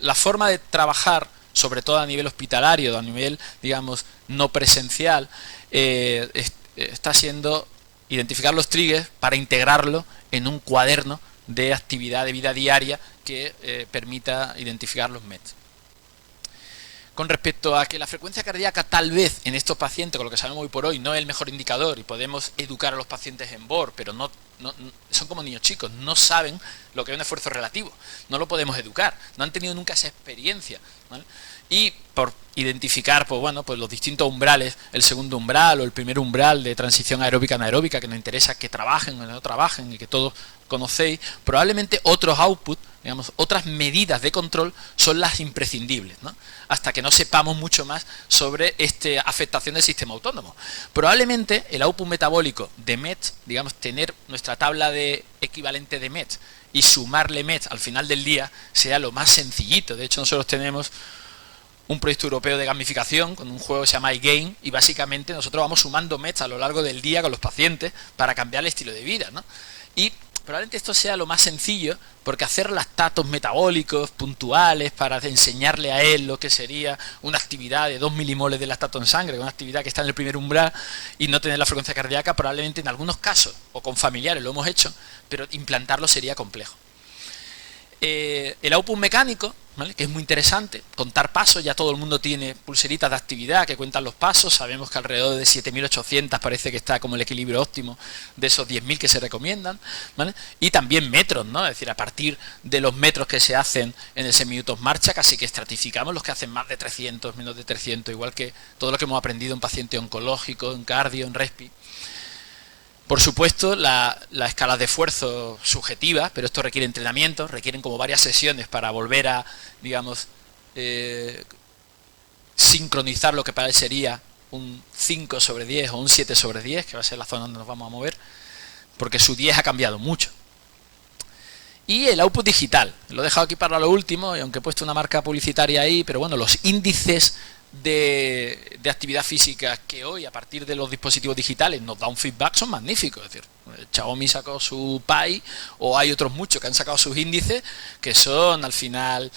la forma de trabajar, sobre todo a nivel hospitalario, a nivel, digamos, no presencial, está siendo identificar los triggers para integrarlo en un cuaderno de actividad de vida diaria que permita identificar los METs. Con respecto a que la frecuencia cardíaca tal vez en estos pacientes, con lo que sabemos hoy por hoy, no es el mejor indicador y podemos educar a los pacientes en BOR, pero no son como niños chicos, no saben lo que es un esfuerzo relativo, no lo podemos educar, no han tenido nunca esa experiencia, ¿vale? Y por identificar pues bueno, pues los distintos umbrales, el segundo umbral o el primer umbral de transición aeróbica anaeróbica, que nos interesa que trabajen o no trabajen y que todos conocéis, probablemente otros outputs, digamos, otras medidas de control son las imprescindibles, ¿no?, hasta que no sepamos mucho más sobre esta afectación del sistema autónomo. Probablemente el output metabólico de METs, digamos, tener nuestra tabla de equivalente de METs y sumarle METs al final del día sea lo más sencillito. De hecho, nosotros tenemos un proyecto europeo de gamificación con un juego que se llama iGame, y básicamente nosotros vamos sumando METs a lo largo del día con los pacientes para cambiar el estilo de vida, ¿no? Y probablemente esto sea lo más sencillo, porque hacer lactatos metabólicos puntuales para enseñarle a él lo que sería una actividad de 2 milimoles de lactato en sangre, una actividad que está en el primer umbral, y no tener la frecuencia cardíaca, probablemente en algunos casos, o con familiares lo hemos hecho, pero implantarlo sería complejo. El output mecánico, ¿vale?, que es muy interesante, contar pasos, ya todo el mundo tiene pulseritas de actividad que cuentan los pasos, sabemos que alrededor de 7.800 parece que está como el equilibrio óptimo de esos 10.000 que se recomiendan, ¿vale? Y también metros, ¿no? Es decir, a partir de los metros que se hacen en el 6 minutos marcha, casi que estratificamos los que hacen más de 300, menos de 300, igual que todo lo que hemos aprendido en paciente oncológico, en cardio, en respi. Por supuesto, la escala de esfuerzo subjetiva, pero esto requiere entrenamiento, requieren como varias sesiones para volver a, digamos, sincronizar lo que para él sería un 5 sobre 10 o un 7 sobre 10, que va a ser la zona donde nos vamos a mover, porque su 10 ha cambiado mucho. Y el output digital, lo he dejado aquí para lo último, y aunque he puesto una marca publicitaria ahí, pero bueno, los índices de actividad física que hoy a partir de los dispositivos digitales nos da un feedback son magníficos. Es decir, Xiaomi sacó su Pi, o hay otros muchos que han sacado sus índices, que son al final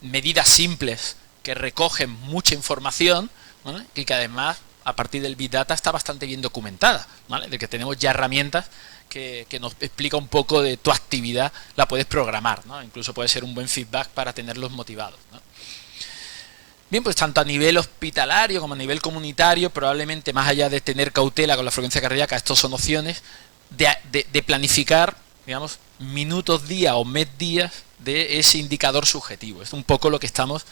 medidas simples que recogen mucha información, ¿vale?, y que además a partir del Big Data está bastante bien documentada, ¿vale? De que tenemos ya herramientas que nos explica un poco de tu actividad, la puedes programar, ¿no? Incluso puede ser un buen feedback para tenerlos motivados, ¿no? Bien, pues tanto a nivel hospitalario como a nivel comunitario, probablemente más allá de tener cautela con la frecuencia cardíaca, estos son opciones de planificar, digamos, minutos, día o mes días de ese indicador subjetivo. Es un poco lo que estamos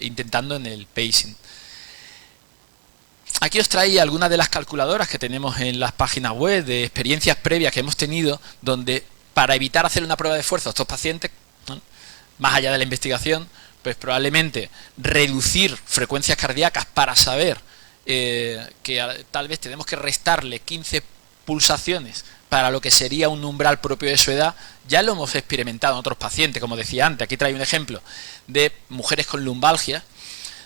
intentando en el pacing. Aquí os traía algunas de las calculadoras que tenemos en las páginas web de experiencias previas que hemos tenido, donde para evitar hacer una prueba de esfuerzo a estos pacientes, ¿no?, más allá de la investigación, pues probablemente reducir frecuencias cardíacas para saber que tal vez tenemos que restarle 15 pulsaciones para lo que sería un umbral propio de su edad, ya lo hemos experimentado en otros pacientes, como decía antes. Aquí traigo un ejemplo de mujeres con lumbalgia,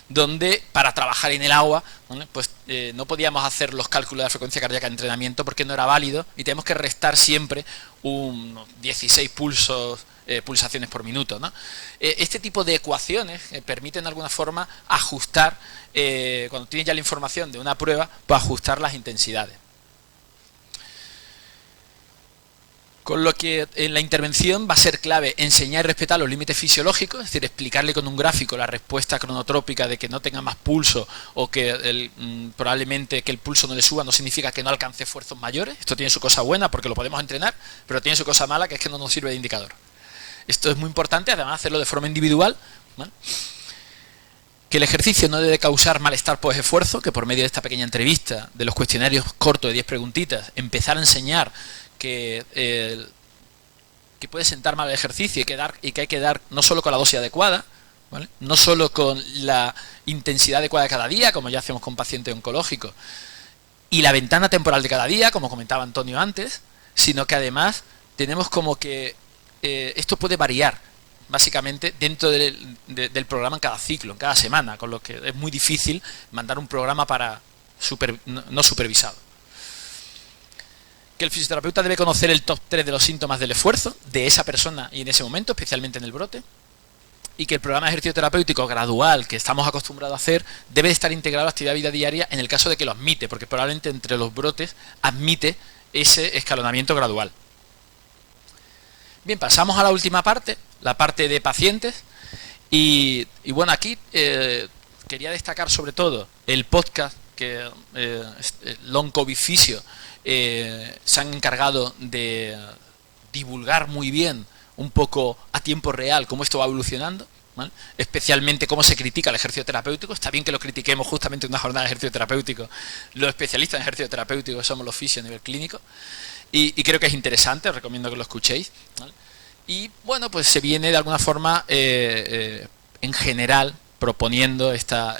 donde para trabajar en el agua, ¿vale?, pues no podíamos hacer los cálculos de la frecuencia cardíaca de entrenamiento porque no era válido y tenemos que restar siempre unos 16 pulsaciones por minuto, ¿no? Este tipo de ecuaciones permiten de alguna forma ajustar, cuando tienes ya la información de una prueba, pues ajustar las intensidades. Con lo que en la intervención va a ser clave enseñar y respetar los límites fisiológicos, es decir, explicarle con un gráfico la respuesta cronotrópica de que no tenga más pulso o que probablemente que el pulso no le suba no significa que no alcance esfuerzos mayores. Esto tiene su cosa buena porque lo podemos entrenar, pero tiene su cosa mala, que es que no nos sirve de indicador. Esto es muy importante, además hacerlo de forma individual, ¿vale? Que el ejercicio no debe causar malestar por esfuerzo, que por medio de esta pequeña entrevista, de los cuestionarios cortos de 10 preguntitas, empezar a enseñar que puede sentar mal el ejercicio y que hay que dar no solo con la dosis adecuada, ¿vale?, no solo con la intensidad adecuada de cada día, como ya hacemos con pacientes oncológicos, y la ventana temporal de cada día, como comentaba Antonio antes, sino que además tenemos como que esto puede variar básicamente dentro del programa en cada ciclo, en cada semana, con lo que es muy difícil mandar un programa para no supervisado. Que el fisioterapeuta debe conocer el top 3 de los síntomas del esfuerzo de esa persona y en ese momento, especialmente en el brote, y que el programa de ejercicio terapéutico gradual que estamos acostumbrados a hacer debe estar integrado a la actividad de vida diaria en el caso de que lo admite, porque probablemente entre los brotes admite ese escalonamiento gradual. Bien, pasamos a la última parte, la parte de pacientes, y bueno, aquí quería destacar sobre todo el podcast que Long COVID Physio se han encargado de divulgar muy bien, un poco a tiempo real, cómo esto va evolucionando, ¿vale?, especialmente cómo se critica el ejercicio terapéutico. Está bien que lo critiquemos justamente en una jornada de ejercicio terapéutico. Los especialistas en ejercicio terapéutico somos los fisios a nivel clínico y creo que es interesante, os recomiendo que lo escuchéis, ¿vale? Y bueno, pues se viene de alguna forma en general proponiendo esta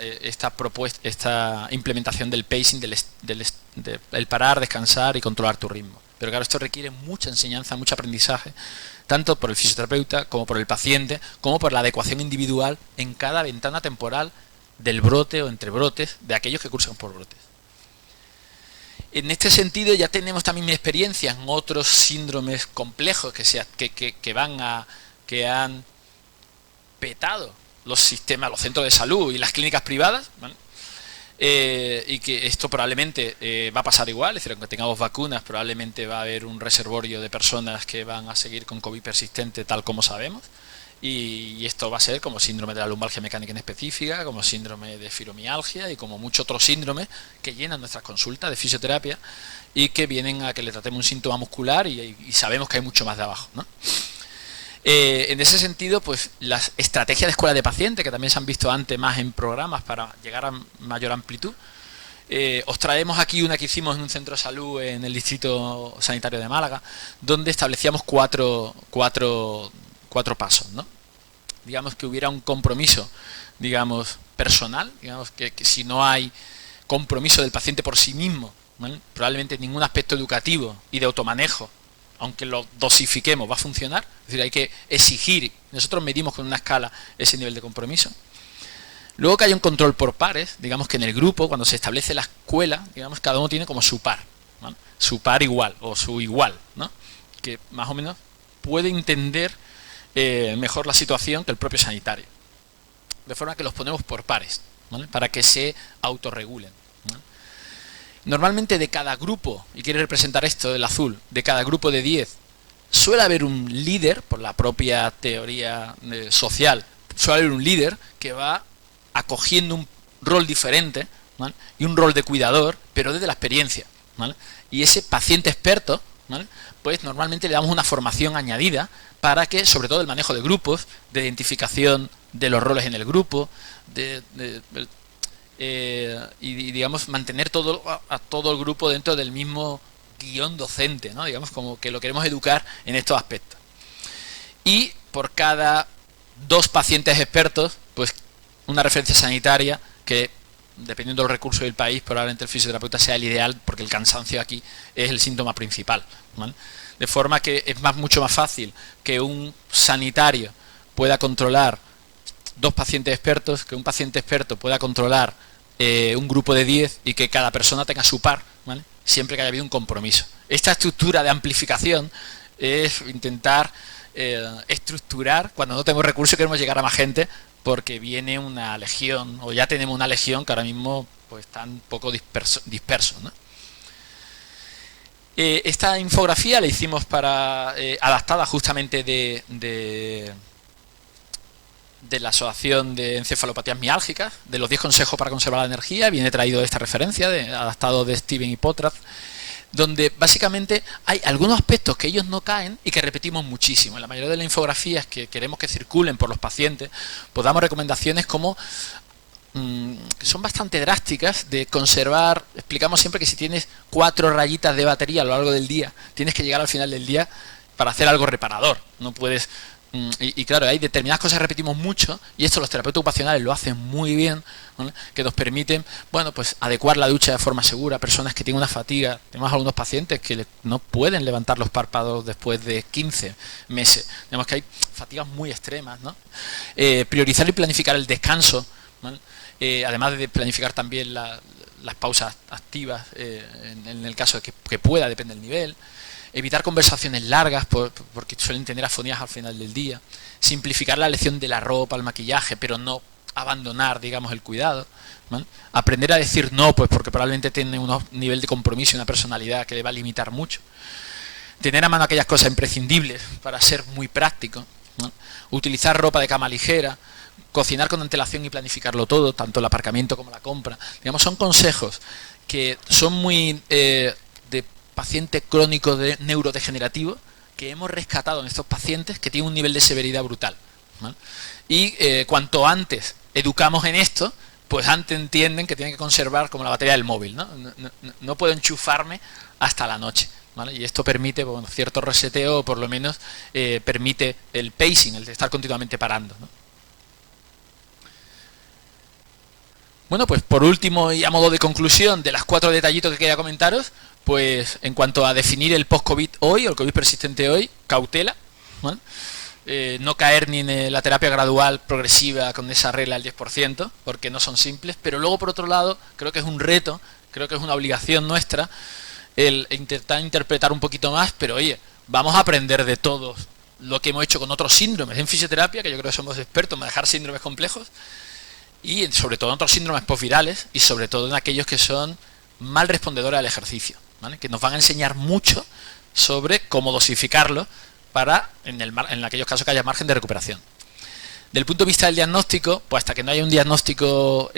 implementación del pacing, del parar, descansar y controlar tu ritmo. Pero claro, esto requiere mucha enseñanza, mucho aprendizaje, tanto por el fisioterapeuta como por el paciente, como por la adecuación individual en cada ventana temporal del brote o entre brotes de aquellos que cursan por brotes. En este sentido ya tenemos también experiencia en otros síndromes complejos que han petado los sistemas, los centros de salud y las clínicas privadas, ¿vale? Y que esto probablemente va a pasar igual, es decir, aunque tengamos vacunas, probablemente va a haber un reservorio de personas que van a seguir con COVID persistente tal como sabemos, y esto va a ser como síndrome de la lumbalgia mecánica inespecífica, como síndrome de fibromialgia y como muchos otros síndromes que llenan nuestras consultas de fisioterapia y que vienen a que le tratemos un síntoma muscular y sabemos que hay mucho más de abajo, ¿no? En ese sentido, pues las estrategias de escuela de pacientes, que también se han visto antes más en programas para llegar a mayor amplitud, os traemos aquí una que hicimos en un centro de salud en el distrito sanitario de Málaga, donde establecíamos cuatro pasos, ¿no? Digamos que hubiera un compromiso, digamos, personal, digamos que si no hay compromiso del paciente por sí mismo, ¿vale?, probablemente ningún aspecto educativo y de automanejo, aunque lo dosifiquemos, va a funcionar. Es decir, hay que exigir, nosotros medimos con una escala ese nivel de compromiso. Luego que haya un control por pares, digamos que en el grupo, cuando se establece la escuela, digamos, cada uno tiene como su par, ¿vale?, su par igual o su igual, ¿no?, que más o menos puede entender mejor la situación que el propio sanitario. De forma que los ponemos por pares, ¿vale?, para que se autorregulen. Normalmente de cada grupo, y quiere representar esto, el azul, de cada grupo de 10, suele haber un líder, por la propia teoría social, suele haber un líder que va acogiendo un rol diferente, ¿vale? Y un rol de cuidador, pero desde la experiencia, ¿vale? Y ese paciente experto, ¿vale? Pues normalmente le damos una formación añadida para que, sobre todo el manejo de grupos, de identificación de los roles en el grupo, y digamos mantener a todo el grupo dentro del mismo guión docente, ¿no? Digamos como que lo queremos educar en estos aspectos. Y por cada 2 pacientes expertos, pues una referencia sanitaria que, dependiendo del recurso del país, probablemente el fisioterapeuta sea el ideal, porque el cansancio aquí es el síntoma principal, ¿vale? De forma que es mucho más fácil que un sanitario pueda controlar 2 pacientes expertos, que un paciente experto pueda controlar un grupo de 10 y que cada persona tenga su par, ¿vale? Siempre que haya habido un compromiso. Esta estructura de amplificación es intentar estructurar, cuando no tenemos recursos queremos llegar a más gente, porque viene una legión, o ya tenemos una legión que ahora mismo pues está un poco disperso, ¿no? Esta infografía la hicimos adaptada justamente de la Asociación de Encefalopatías Miálgicas, de los 10 consejos para conservar la energía. Viene traído esta referencia, adaptado de Steven y Pottrat, donde básicamente hay algunos aspectos que ellos no caen y que repetimos muchísimo. En la mayoría de las infografías que queremos que circulen por los pacientes, pues damos recomendaciones como que son bastante drásticas de conservar. Explicamos siempre que si tienes 4 rayitas de batería a lo largo del día, tienes que llegar al final del día para hacer algo reparador. No puedes... Y claro, hay determinadas cosas que repetimos mucho, y esto los terapeutas ocupacionales lo hacen muy bien, ¿vale? Que nos permiten, bueno, pues adecuar la ducha de forma segura. Personas que tienen una fatiga, tenemos algunos pacientes que no pueden levantar los párpados después de 15 meses. Digamos que hay fatigas muy extremas, ¿no? Priorizar y planificar el descanso, ¿vale? Además de planificar también las pausas activas, en el caso de que pueda, depende del nivel. Evitar conversaciones largas porque suelen tener afonías al final del día. Simplificar la elección de la ropa, el maquillaje, pero no abandonar, digamos, el cuidado, ¿vale? Aprender a decir no, pues porque probablemente tiene un nivel de compromiso y una personalidad que le va a limitar mucho. Tener a mano aquellas cosas imprescindibles para ser muy práctico, ¿no? Utilizar ropa de cama ligera. Cocinar con antelación y planificarlo todo, tanto el aparcamiento como la compra. Digamos, son consejos que son muy... de paciente crónico neurodegenerativo, que hemos rescatado en estos pacientes que tienen un nivel de severidad brutal, ¿vale? Y cuanto antes educamos en esto, pues antes entienden que tienen que conservar como la batería del móvil, ¿no? No puedo enchufarme hasta la noche, ¿vale? Y esto permite, bueno, cierto reseteo, o por lo menos permite el pacing, el de estar continuamente parando, ¿no? Bueno, pues por último y a modo de conclusión de las 4 detallitos que quería comentaros, pues en cuanto a definir el post-COVID hoy, o el COVID persistente hoy, cautela, ¿vale? No caer ni en la terapia gradual progresiva con esa regla del 10%, porque no son simples, pero luego por otro lado creo que es un reto, creo que es una obligación nuestra el intentar interpretar un poquito más, pero oye, vamos a aprender de todos lo que hemos hecho con otros síndromes en fisioterapia, que yo creo que somos expertos en manejar síndromes complejos, y sobre todo en otros síndromes postvirales, y sobre todo en aquellos que son mal respondedores al ejercicio, ¿vale? Que nos van a enseñar mucho sobre cómo dosificarlo para en aquellos casos que haya margen de recuperación. Del punto de vista del diagnóstico, pues hasta que no haya un diagnóstico,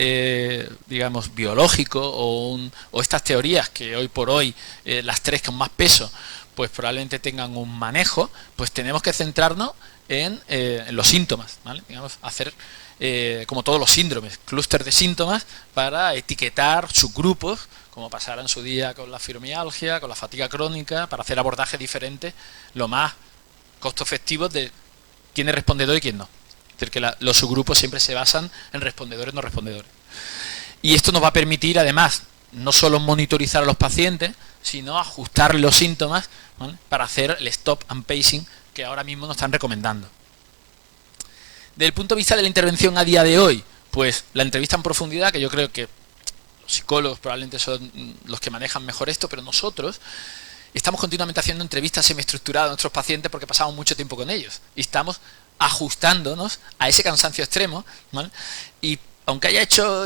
digamos, biológico o estas teorías que hoy por hoy, las 3 con más peso, pues probablemente tengan un manejo, pues tenemos que centrarnos en los síntomas, ¿vale? Digamos, hacer como todos los síndromes, clúster de síntomas para etiquetar subgrupos, como pasará en su día con la fibromialgia, con la fatiga crónica, para hacer abordajes diferentes, lo más costo efectivos de quién es respondedor y quién no. Es decir, que los subgrupos siempre se basan en respondedores no respondedores. Y esto nos va a permitir, además, no solo monitorizar a los pacientes, sino ajustar los síntomas, ¿vale? Para hacer el stop and pacing que ahora mismo nos están recomendando. Desde el punto de vista de la intervención a día de hoy, pues la entrevista en profundidad, que yo creo que los psicólogos probablemente son los que manejan mejor esto, pero nosotros estamos continuamente haciendo entrevistas semiestructuradas a nuestros pacientes porque pasamos mucho tiempo con ellos y estamos ajustándonos a ese cansancio extremo, ¿vale? Y aunque haya hecho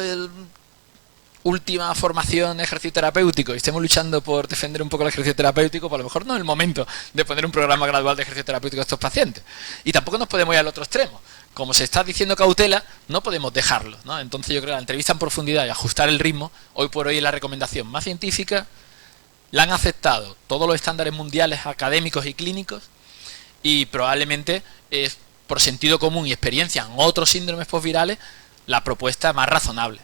última formación en ejercicio terapéutico y estemos luchando por defender un poco el ejercicio terapéutico, pues a lo mejor no es el momento de poner un programa gradual de ejercicio terapéutico a estos pacientes. Y tampoco nos podemos ir al otro extremo. Como se está diciendo cautela, no podemos dejarlo, ¿no? Entonces yo creo que la entrevista en profundidad y ajustar el ritmo, hoy por hoy es la recomendación más científica, la han aceptado todos los estándares mundiales académicos y clínicos y probablemente es, por sentido común y experiencia en otros síndromes postvirales, la propuesta más razonable.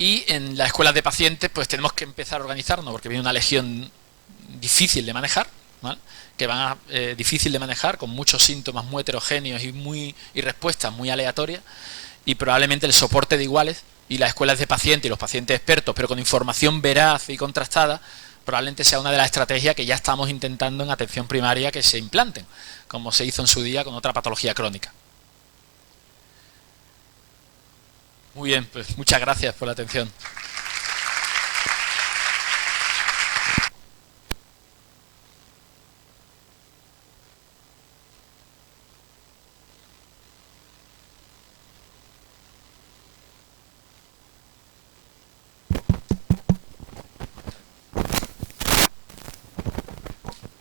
Y en las escuelas de pacientes pues tenemos que empezar a organizarnos porque viene una legión difícil de manejar, ¿vale? Que van a, difícil de manejar, con muchos síntomas muy heterogéneos y respuestas muy aleatorias, y probablemente el soporte de iguales y las escuelas de pacientes y los pacientes expertos, pero con información veraz y contrastada, probablemente sea una de las estrategias que ya estamos intentando en atención primaria que se implanten, como se hizo en su día con otra patología crónica. Muy bien, pues muchas gracias por la atención.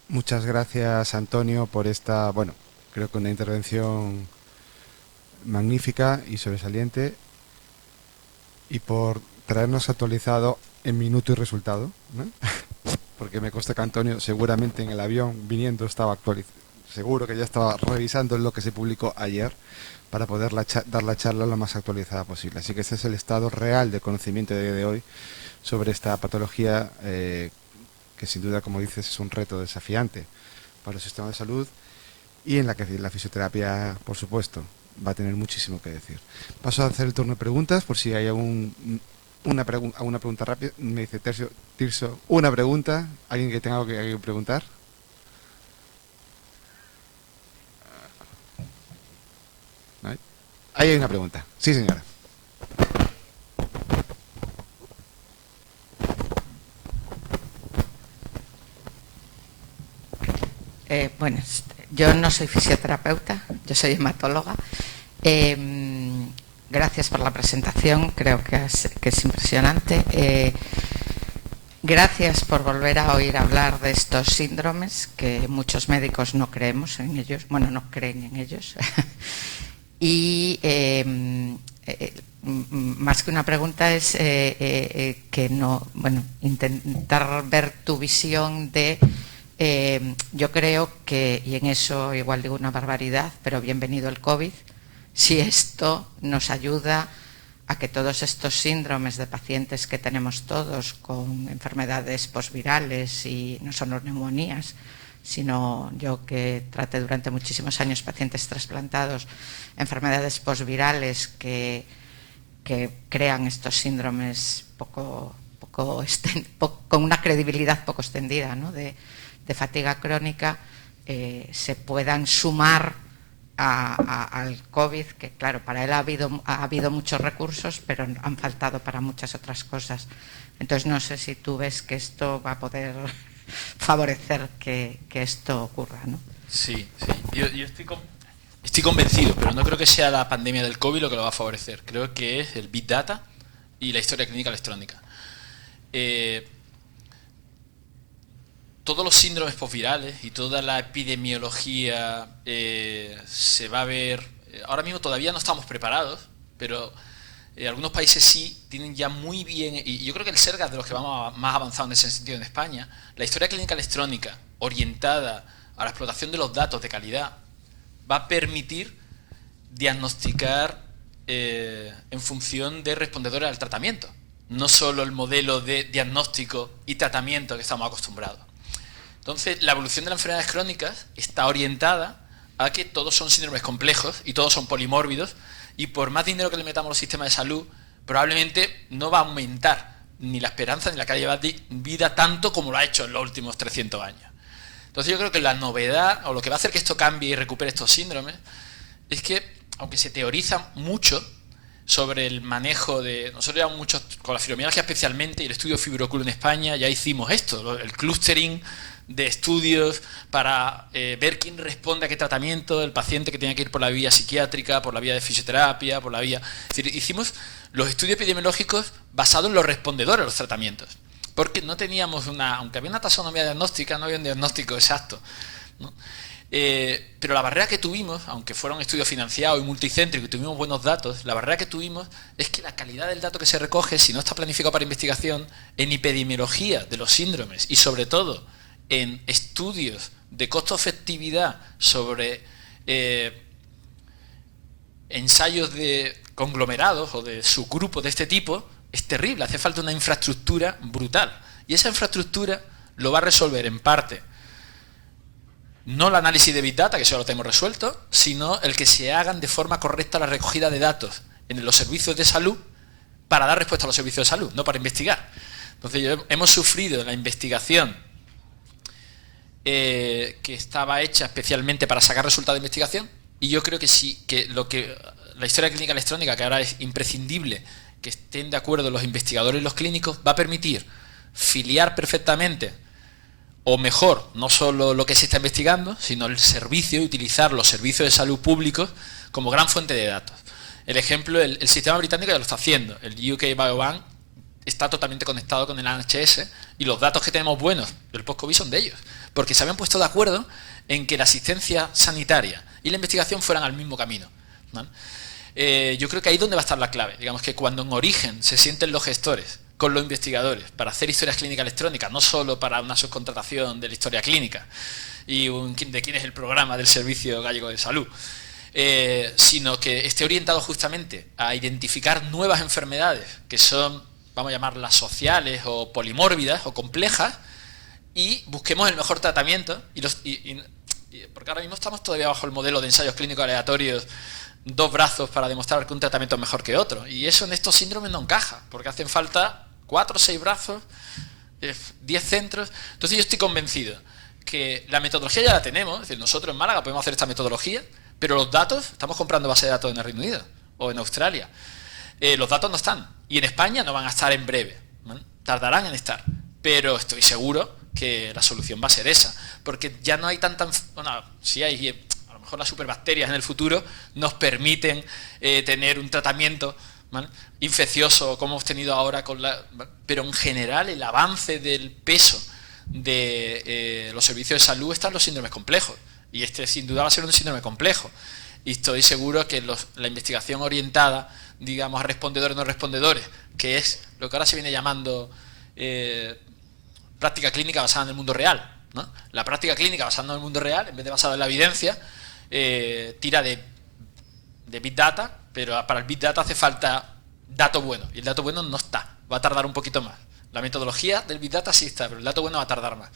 Muchas gracias, Antonio, por esta, bueno, creo que una intervención magnífica y sobresaliente, y por traernos actualizado en minuto y resultado, ¿no? Porque me consta que Antonio seguramente en el avión viniendo estaba actualizado, seguro que ya estaba revisando lo que se publicó ayer para poder dar la charla lo más actualizada posible. Así que este es el estado real de conocimiento de día de hoy sobre esta patología que sin duda, como dices, es un reto desafiante para el sistema de salud y en la que la fisioterapia, por supuesto, va a tener muchísimo que decir. Paso a hacer el turno de preguntas por si hay alguna pregunta rápida. Me dice Tirso, una pregunta. ¿Alguien que tenga algo que preguntar? ¿No hay? Ahí hay una pregunta. Sí, señora. Bueno, yo no soy fisioterapeuta, yo soy hematóloga. Gracias por la presentación, creo que es impresionante. Gracias por volver a oír hablar de estos síndromes que muchos médicos no creemos en ellos, bueno, no creen en ellos. Y más que una pregunta es que no, bueno, intentar ver tu visión de yo creo que, y en eso igual digo una barbaridad, pero bienvenido el COVID, si esto nos ayuda a que todos estos síndromes de pacientes que tenemos todos con enfermedades posvirales, y no solo neumonías, sino yo que traté durante muchísimos años pacientes trasplantados, enfermedades posvirales que crean estos síndromes con una credibilidad poco extendida, ¿no? de fatiga crónica, se puedan sumar al COVID, que claro, para él ha habido muchos recursos, pero han faltado para muchas otras cosas. Entonces no sé si tú ves que esto va a poder favorecer que esto ocurra, ¿no? Sí. Yo estoy convencido, pero no creo que sea la pandemia del COVID lo que lo va a favorecer. Creo que es el Big Data y la historia clínica electrónica. Todos los síndromes postvirales y toda la epidemiología se va a ver. Ahora mismo todavía no estamos preparados, pero algunos países sí tienen ya muy bien, y yo creo que el SERGA es de los que vamos más avanzado en ese sentido en España. La historia clínica electrónica orientada a la explotación de los datos de calidad va a permitir diagnosticar en función de respondedores al tratamiento, no solo el modelo de diagnóstico y tratamiento que estamos acostumbrados. Entonces, la evolución de las enfermedades crónicas está orientada a que todos son síndromes complejos y todos son polimórbidos, y por más dinero que le metamos a los sistemas de salud, probablemente no va a aumentar ni la esperanza ni la calidad de vida tanto como lo ha hecho en los últimos 300 años. Entonces yo creo que la novedad, o lo que va a hacer que esto cambie y recupere estos síndromes, es que, aunque se teoriza mucho sobre el manejo de... Nosotros llevamos mucho, con la fibromialgia especialmente, y el estudio Fibrocul en España, ya hicimos esto, el clustering de estudios para ver quién responde a qué tratamiento, el paciente que tenía que ir por la vía psiquiátrica, por la vía de fisioterapia, por la vía... Es decir, hicimos los estudios epidemiológicos basados en los respondedores a los tratamientos. Porque no teníamos aunque había una taxonomía diagnóstica, no había un diagnóstico exacto, ¿no? Pero la barrera que tuvimos, aunque fuera un estudio financiado y multicéntrico y tuvimos buenos datos, la barrera que tuvimos es que la calidad del dato que se recoge, si no está planificado para investigación, en epidemiología de los síndromes y sobre todo en estudios de costo-efectividad sobre ensayos de conglomerados o de subgrupos de este tipo, es terrible. Hace falta una infraestructura brutal. Y esa infraestructura lo va a resolver en parte no el análisis de Big Data, que eso ya lo tenemos resuelto, sino el que se hagan de forma correcta la recogida de datos en los servicios de salud para dar respuesta a los servicios de salud, no para investigar. Entonces hemos sufrido la investigación que estaba hecha especialmente para sacar resultados de investigación, y yo creo que sí, que la historia clínica electrónica, que ahora es imprescindible que estén de acuerdo los investigadores y los clínicos, va a permitir filiar perfectamente, o mejor, no solo lo que se está investigando, sino el servicio y utilizar los servicios de salud públicos como gran fuente de datos. El ejemplo, el sistema británico ya lo está haciendo. El UK Biobank está totalmente conectado con el NHS y los datos que tenemos buenos del post-COVID son de ellos, porque se habían puesto de acuerdo en que la asistencia sanitaria y la investigación fueran al mismo camino, ¿no? Yo creo que ahí es donde va a estar la clave. Digamos que cuando en origen se sienten los gestores con los investigadores para hacer historias clínicas electrónicas, no solo para una subcontratación de la historia clínica y de quién es el programa del Servicio Gallego de Salud, sino que esté orientado justamente a identificar nuevas enfermedades que son, vamos a llamarlas sociales o polimórbidas o complejas, y busquemos el mejor tratamiento, porque ahora mismo estamos todavía bajo el modelo de ensayos clínicos aleatorios, 2 brazos para demostrar que un tratamiento es mejor que otro, y eso en estos síndromes no encaja, porque hacen falta 4 o 6 brazos, 10 centros. Entonces yo estoy convencido que la metodología ya la tenemos, es decir, nosotros en Málaga podemos hacer esta metodología, pero los datos, estamos comprando base de datos en el Reino Unido o en Australia, los datos no están, y en España no van a estar en breve, ¿vale? Tardarán en estar, pero estoy seguro que la solución va a ser esa, porque ya no hay tanta, bueno, sí hay, a lo mejor las superbacterias en el futuro nos permiten tener un tratamiento, ¿vale?, infeccioso como hemos tenido ahora pero en general el avance del peso de los servicios de salud está en los síndromes complejos, y este sin duda va a ser un síndrome complejo, y estoy seguro que la investigación orientada, digamos, a respondedores no respondedores, que es lo que ahora se viene llamando práctica clínica basada en el mundo real, ¿no? La práctica clínica basada en el mundo real, en vez de basada en la evidencia, tira de Big Data, pero para el Big Data hace falta dato bueno, y el dato bueno no está, va a tardar un poquito más. La metodología del Big Data sí está, pero el dato bueno va a tardar más.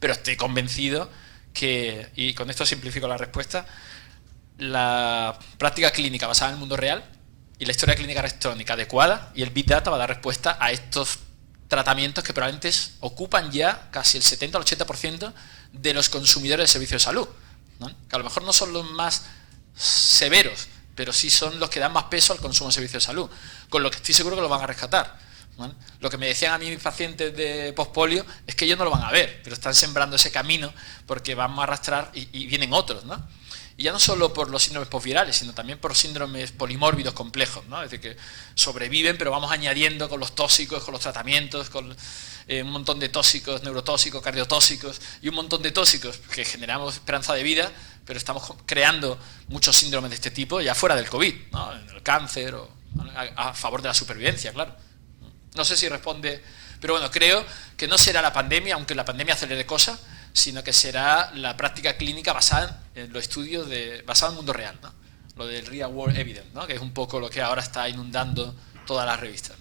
Pero estoy convencido que, y con esto simplifico la respuesta, la práctica clínica basada en el mundo real y la historia clínica electrónica adecuada y el Big Data va a dar respuesta a estos tratamientos que probablemente ocupan ya casi el 70 al 80% de los consumidores de servicios de salud, ¿no? Que a lo mejor no son los más severos, pero sí son los que dan más peso al consumo de servicios de salud, con lo que estoy seguro que lo van a rescatar, ¿no? Lo que me decían a mí mis pacientes de pospolio es que ellos no lo van a ver, pero están sembrando ese camino porque vamos a arrastrar y vienen otros, ¿no? Y ya no solo por los síndromes posvirales, sino también por síndromes polimórbidos complejos, ¿no? Es decir, que sobreviven, pero vamos añadiendo con los tóxicos, con los tratamientos, con un montón de tóxicos, neurotóxicos, cardiotóxicos y un montón de tóxicos que generamos esperanza de vida, pero estamos creando muchos síndromes de este tipo ya fuera del COVID, ¿no? En el cáncer o a favor de la supervivencia, claro. No sé si responde, pero bueno, creo que no será la pandemia, aunque la pandemia acelere cosas, sino que será la práctica clínica basada en los estudios basado en el mundo real, ¿no? Lo del real world evidence, ¿no? Que es un poco lo que ahora está inundando todas las revistas.